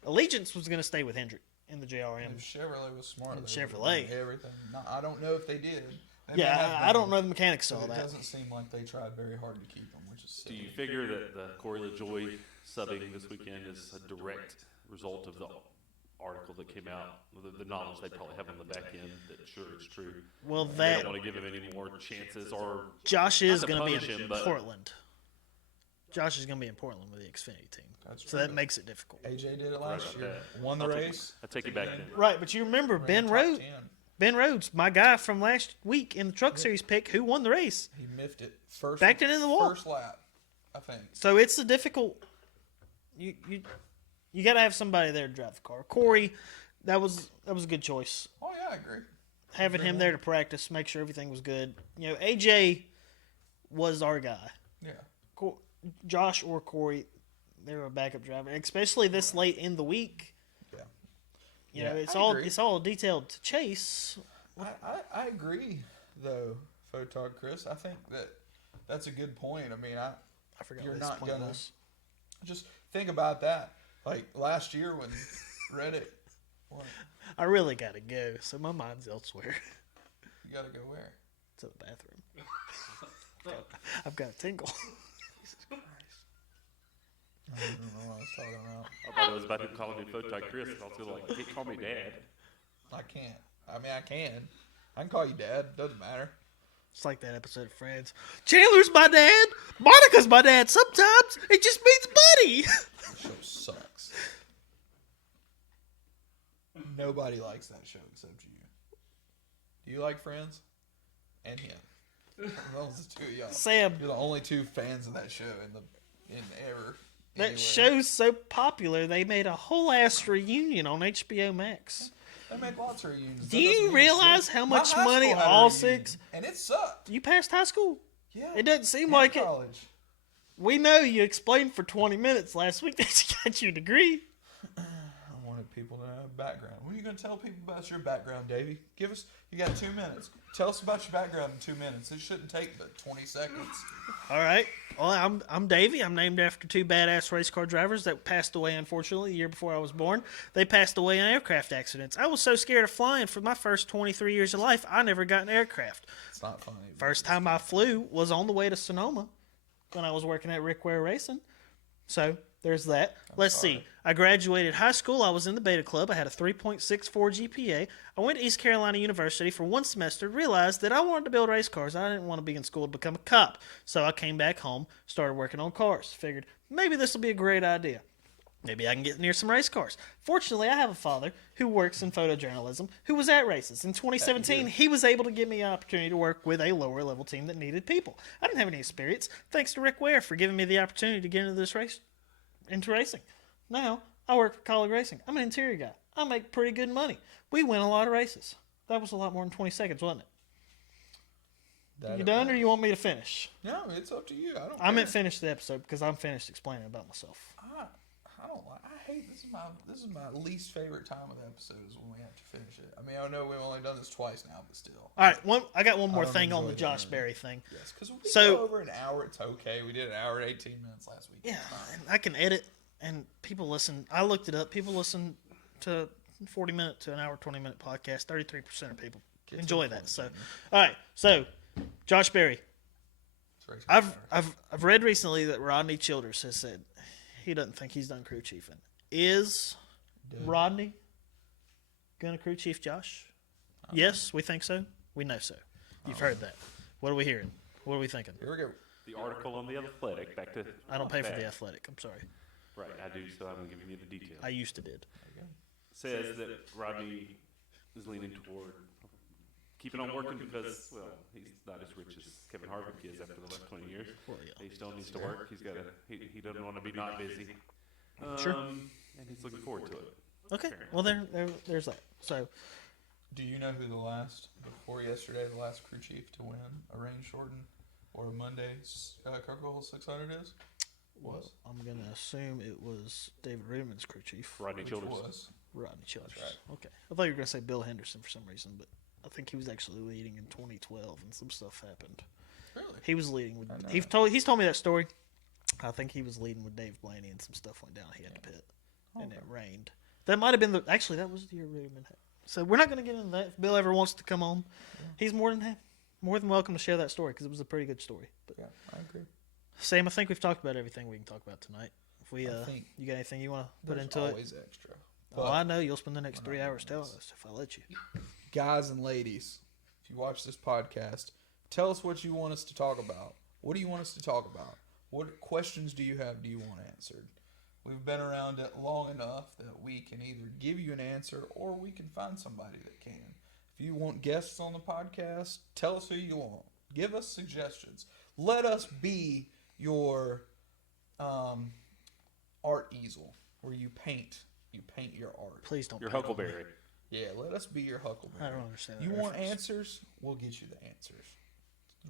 allegiance was going to stay with Hendrick in the JRM. If Chevrolet was smart. And they would've Chevrolet. done everything. No, I don't know if they did. They may have Yeah, I done, don't know if the mechanics saw but it that. doesn't seem like they tried very hard to keep them, which is Do silly. you figure that the Corey LaJoy subbing this weekend is a direct result of the article that came out, the knowledge they probably have on the back end that sure it's true? Well, They that don't want to give him any more chances or Josh is not to going to be punish in him, but- Portland. Josh is going to be in Portland with the Xfinity team. That's So that true. makes it difficult. AJ did it last about year. that. Won the race. I take it back then. Right, but you remember ran Ben top Rhodes, 10. Ben Rhodes, my guy from last week in the Truck Series pick, who won the race. He miffed it first. Backed it in the wall. First lap, I think. So it's a difficult. You got to have somebody there to drive the car. Corey, that was a good choice. Oh yeah, I agree. Having him there to practice, make sure everything was good. You know, AJ was our guy. Yeah. Josh or Corey, they were a backup driver, especially this late in the week. Yeah. You know, I agree. it's all detailed to chase. I agree though, Photog Chris. I think that's a good point. I mean, I forgot You're what his not point gonna- was. just think about that. Like last year when Reddick, what, I really got to go, so my mind's elsewhere. you got to go where? To the bathroom. I've got a tingle. I don't know what I was talking about. I thought it was about him calling me Photog Chris. And I was like, hey, call me Dad. I can't. I mean, I can. I can call you Dad. Doesn't matter. It's like that episode of Friends. Chandler's my dad. Monica's my dad. Sometimes it just means buddy. That show sucks. Nobody likes that show except you. Do you like Friends? And him. Those two of y'all. Sam. You're the only two fans of that show in ever. That anywhere. show's so popular, they made a whole ass reunion on HBO Max. They make lots of reunions. Do you realize how much money all six? And it sucked. You passed high school? Yeah. It doesn't seem And like it. college. We know you explained for 20 minutes last week that you got your degree. I wanted people to know background. What are you going to tell people about your background, Davey? You got 2 minutes. Tell us about your background in 2 minutes. It shouldn't take but 20 seconds. All right. Well, I'm Davey. I'm named after two badass race car drivers that passed away, unfortunately, the year before I was born. They passed away in aircraft accidents. I was so scared of flying for my first 23 years of life, I never got an aircraft. It's not funny. First time I flew was on the way to Sonoma when I was working at Rick Ware Racing. So there's that. Let's see. I graduated high school. I was in the Beta Club. I had a 3.64 GPA. I went to East Carolina University for 1 semester, realized that I wanted to build race cars. I didn't want to be in school to become a cop. So I came back home, started working on cars. Figured maybe this will be a great idea. Maybe I can get near some race cars. Fortunately, I have a father who works in photojournalism who was at races. In 2017, he was able to give me an opportunity to work with a lower level team that needed people. I didn't have any experience. Thanks to Rick Ware for giving me the opportunity to get into racing. Now, I work for Colleague Racing. I'm an interior guy. I make pretty good money. We win a lot of races. That was a lot more than 20 seconds, wasn't it? You done, or you want me to finish? No, it's up to you. I don't. I meant finish the episode because I'm finished explaining about myself. I don't like. I hate this. Is my least favorite time of the episode is when we have to finish it. I mean, I know we've only done this twice now, but still. All right, I got one more don't thing on enjoy the that Josh really. Berry thing. Yes, because we So- go over an hour. It's okay. We did an hour and 18 minutes last week. Yeah, and I can edit, and people listen. I looked it up. People listen to 40-minute to an hour, 20-minute podcast. 33% of people enjoy that. So, all right. So, Josh Berry. I've read recently that Rodney Childers has said he doesn't think he's done crew chiefing. Is Rodney gonna crew chief Josh? Yes, we think so. We know so. You've heard that. What are we hearing? What are we thinking? Here we go. The article on The Athletic, back to... I don't pay for the Athletic. I'm sorry. Right, I do, so I'm giving you the details. I used to did. Says that Rodney is leaning toward keeping on working because, well, he's not as rich as Kevin Harvick is after the last 20 years. Well, yeah. He still needs to work. He doesn't want to be not busy. Sure. And he's looking forward to it. Okay. Well, there's that. So, Do you know who the last crew chief to win a rain shortened or a Monday Coca-Cola 600 is? well, I'm gonna assume it was David Ruman's crew chief, Rodney Which Childers. was? Rodney Childers. That's Okay. I thought you were gonna say Bill Henderson for some reason, but I think he was actually leading in 2012, and some stuff happened. Really? He was leading with. I know He's told me that story. I think he was leading with Dave Blaney, and some stuff went down. He had to pit, and it rained. That might have been actually that was the year Ruman had. So we're not going to get into that. If Bill ever wants to come on, he's more than welcome to share that story because it was a pretty good story. But Yeah, I agree. Sam, I think we've talked about everything we can talk about tonight. If we, think you got anything you want to put There's into it? always extra. Well, But I know you'll spend the next we're 3 not hours doing telling us if I let you. guys and ladies, if you watch this podcast, tell us what you want us to talk about. What do you want us to talk about? What questions do you have? Do you want answered? We've been around it long enough that we can either give you an answer or we can find somebody that can. If you want guests on the podcast, tell us who you want. Give us suggestions. Let us be your art easel where you paint your art. Please don't. Your pick on me. Huckleberry. Yeah, let us be your Huckleberry. I don't understand. You that want reference. answers? We'll get you the answers.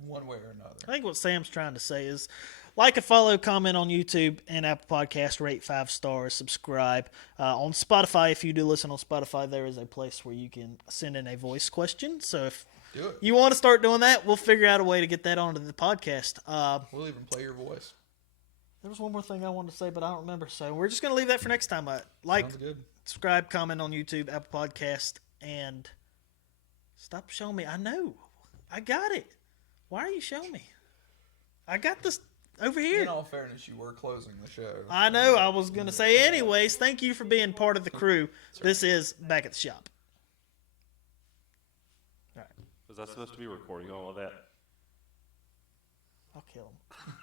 One way or another. I think what Sam's trying to say is like and follow, comment on YouTube and Apple Podcast, rate 5 stars, subscribe. On Spotify, if you do listen on Spotify, there is a place where you can send in a voice question. So if Do it. you want to start doing that, we'll figure out a way to get that onto the podcast. We'll even play your voice. There was one more thing I wanted to say, but I don't remember. So we're just going to leave that for next time. Like, Sounds good. subscribe, comment on YouTube, Apple Podcast, and stop showing me. I know. I got it. Why are you showing me? I got this over here. In all fairness, you were closing the show. I know. I was going to say anyways. Thank you for being part of the crew. This is Back at the Shop. Was I supposed to be recording all of that? I'll kill him.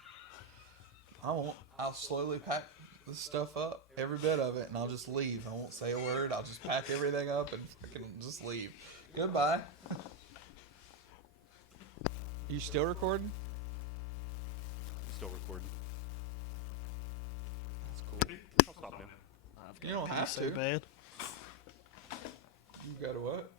I won't. I'll slowly pack the stuff up, every bit of it, and I'll just leave. I won't say a word. I'll just pack everything up and freaking just leave. Goodbye. You still recording? Still recording. That's cool. I'll stop now. I've You don't pee have so to. bad. You got to what?